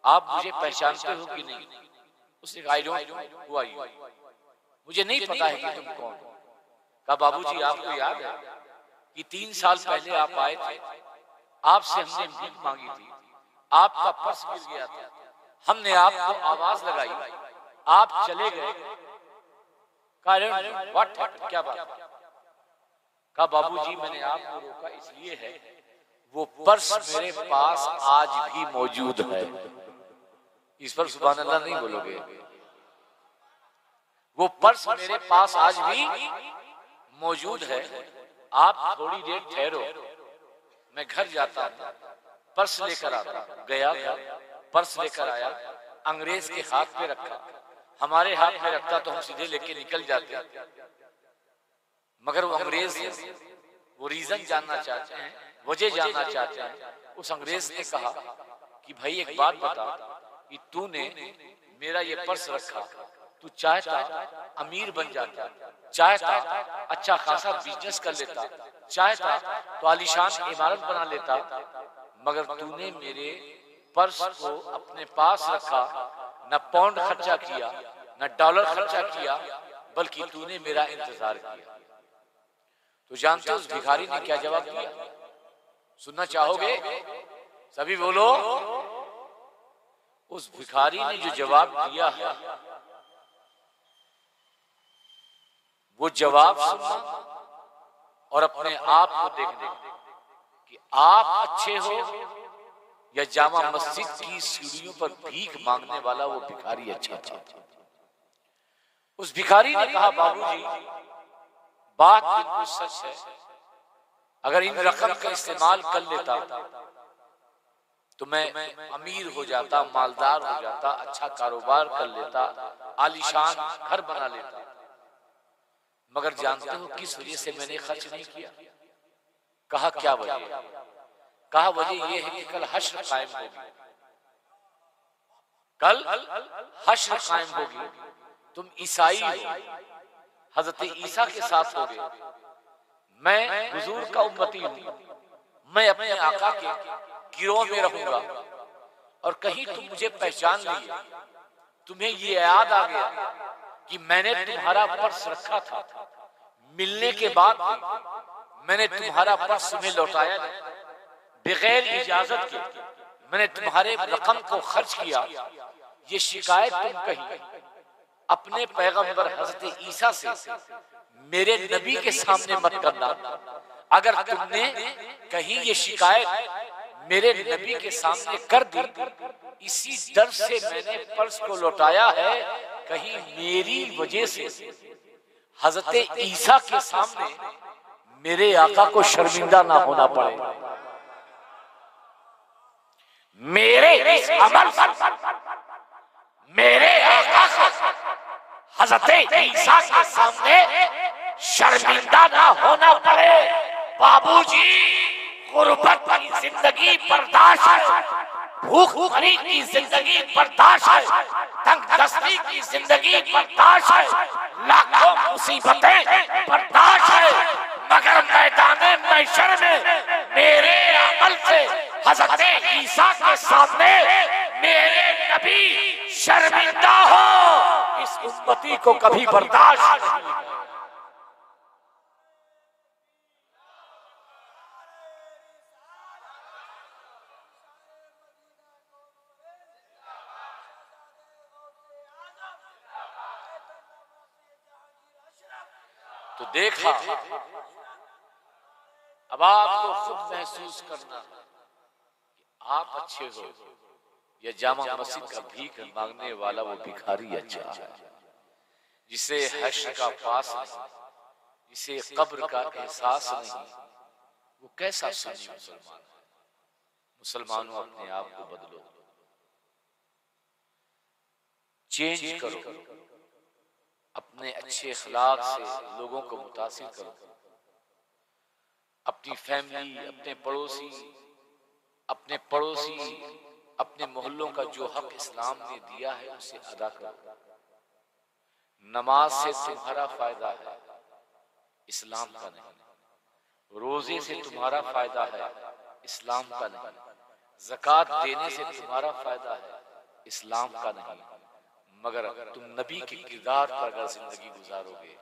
आप मुझे पहचानते हो कि नहीं? उसने कहा, I don't know who are you, मुझे नहीं पता है कि तुम कौन हो। कहा, बाबूजी आपको याद है कि 3 साल पहले आप आए थे, आपसे हमने भीख मांगी थी, आपका पर्स गिर गया था, हमने आपको आवाज लगाई, आप चले गए, व्हाट हैपेंड, क्या बात? कहा, बाबूजी मैंने आपको रोका इसलिए है, वो पर्स मेरे पास आज भी मौजूद है। इस पर सुभान अल्लाह नहीं बोलोगे? वो पर्स मेरे पास आज भी मौजूद है, आप थोड़ी देर ठहरो, मैं घर जाता हूं, पर्स लेकर आता। गया था, पर्स लेकर आया, अंग्रेज के हाथ पे रखा, हमारे हाथ में रखता तो हम सीधे लेके निकल जाते, मगर वो अंग्रेज वो रीजन जानना चाहते हैं, वजह जानना चाहते हैं। उस अंग्रेज ने कहा कि भाई एक बात बता, कि तूने मेरा ये पर्स रखा, तू चाहता अमीर बन जाता, चाहता अच्छा खासा बिजनेस कर लेता, चाहता तो आलीशान इमारत बना लेता, मगर तूने मेरे पर्स को अपने पास रखा, न पाउंड खर्चा किया, न डॉलर खर्चा किया, बल्कि तूने मेरा इंतजार किया। तो जानते हो उस भिखारी ने क्या जवाब दिया? सुनना चाहोगे? सभी बोलो। उस भिखारी ने जो जवाब दिया है, जवाब सुनना और अपने आप को देखना कि आप अच्छे हो या जामा मस्जिद की सीढ़ियों पर भीख मांगने वाला वो भिखारी अच्छा था। उस भिखारी ने कहा, बाबूजी बात बिल्कुल सच है, अगर इन रकम का इस्तेमाल कर लेता तो मैं अमीर हो जाता, मालदार हो जाता, अच्छा कारोबार कर लेता, आलीशान घर बना लेता। मगर जानते हो किस वजह से मैंने खर्च नहीं किया? कहा क्या वजह? कहा वजह यह है कि कल हश्र कायम होगी, कल हश्र कायम होगी, तुम ईसाई हो, हजरत ईसा के साथ होगे, मैं हुजूर का उम्मती हूं, मैं अपने आका के गिरोह में रहूंगा और कहीं तुम मुझे पहचान लिए, तुम्हें ये याद आ गया कि मैंने तुम्हारा पर्स रखा था, मिलने के बाद मैंने तुम्हारा पर्स तुम्हें लौटाया नहीं, बगैर इजाजत के मैंने तुम्हारे रकम को खर्च किया, ये शिकायत तुम कहीं अपने पैगंबर हजरत ईसा से मेरे नबी के सामने मत करना। अगर तुमने कहीं ये शिकायत मेरे नबी के सामने कर दी, इसी डर से मैंने पर्स को लौटाया है, कहीं मेरी वजह से हजरत ईसा के सामने मेरे आका को शर्मिंदा ना होना पड़े। मेरे इस अमल पर मेरे आका को हजरत ईसा के सामने शर्मिंदा ना होना पड़े। बाबूजी गुर्बत की जिंदगी बर्दाश्त है, भूख मरी की जिंदगी बर्दाश्त है, तंगदस्ती की जिंदगी बर्दाश्त है, लाखों मुसीबतें बर्दाश्त है, मगर मैदाने महशर में मेरे अमल से हजरत ईसा के सामने मेरे नबी शर्मिंदा हो, इस उम्मती को कभी बर्दाश्त नहीं। तो देखा, अब आपको खुद महसूस करना कि आप अच्छे हो या जामा मस्जिद का भीख मांगने वाला वो भिखारी अच्छा है, जिसे हश्र का पास नहीं, जिसे कब्र का एहसास नहीं, वो कैसा सुन्नी मुसलमान है। मुसलमानों अपने आप को बदलो, चेंज करो, अपने अच्छे अखलाक से लोगों को मुतासिर करो, अपनी फैमिली, अपने पड़ोसी, अपने मोहल्लों का जो हक इस्लाम ने दिया है उसे अदा करो। नमाज से तुम्हारा फायदा है, इस्लाम का नहीं। रोजे से तुम्हारा फायदा है, इस्लाम का नहीं। ज़कात देने से तुम्हारा फायदा है, इस्लाम का नहीं। मगर तुम नबी के किरदार पर अगर जिंदगी गुजारोगे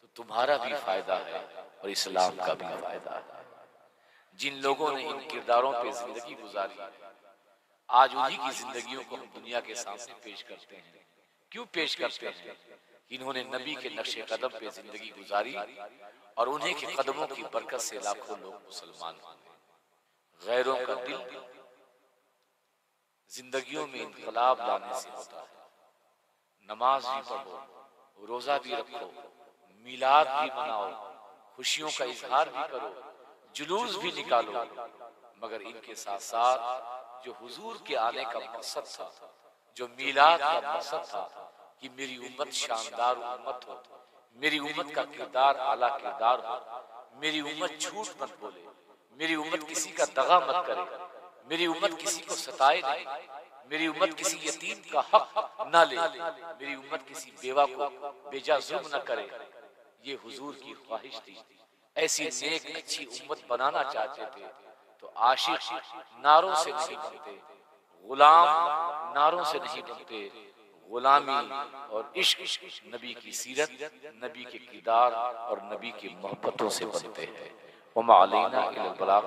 तो तुम्हारा भी फायदा है और इस्लाम का भी फायदा है। जिन लोगों ने इन किरदारों पे जिंदगी गुजारी, आज उन्हीं की जिंदगियों को हम दुनिया के सामने पेश करते हैं। क्यों पेश करते हैं? इन्होंने नबी के नक्शे कदम पे जिंदगी गुजारी और उन्हीं के कदमों की बरकत से लाखों लोग मुसलमान हुए। गैरों का दिल जिंदगियों में इनकलाब लाने से होता है। नमाज भी पढ़ो, रोजा भी रखो, मिलाद भी मनाओ, खुशियों का इजहार भी करो, जुलूस भी निकालो, मगर इनके साथ साथ जो हुजूर के आने का मकसद था, जो मिलाद का मकसद था कि मेरी उम्मत शानदार उम्मत हो, मेरी उम्मत का किरदार आला किरदार हो, मेरी उम्मत झूठ मत बोले, मेरी उम्मत किसी का दगा मत करे, मेरी उम्मत किसी को सताए नहीं, मेरी उम्मत किसी यतीम का हक न ले, मेरी उम्मत किसी बेवा को बेजा जुल्म न करे। ये हुजूर की ख्वाहिश थी। ऐसी नेक अच्छी उम्मत बनाना चाहते थे तो आशिक नारों से नहीं बनते, गुलाम नारों से नहीं बनते, गुलामी और इश्क नबी की सीरत, नबी के किरदार और नबी की मोहब्बतों से बनते हैं। वमा अलैना इल्लल बलाग।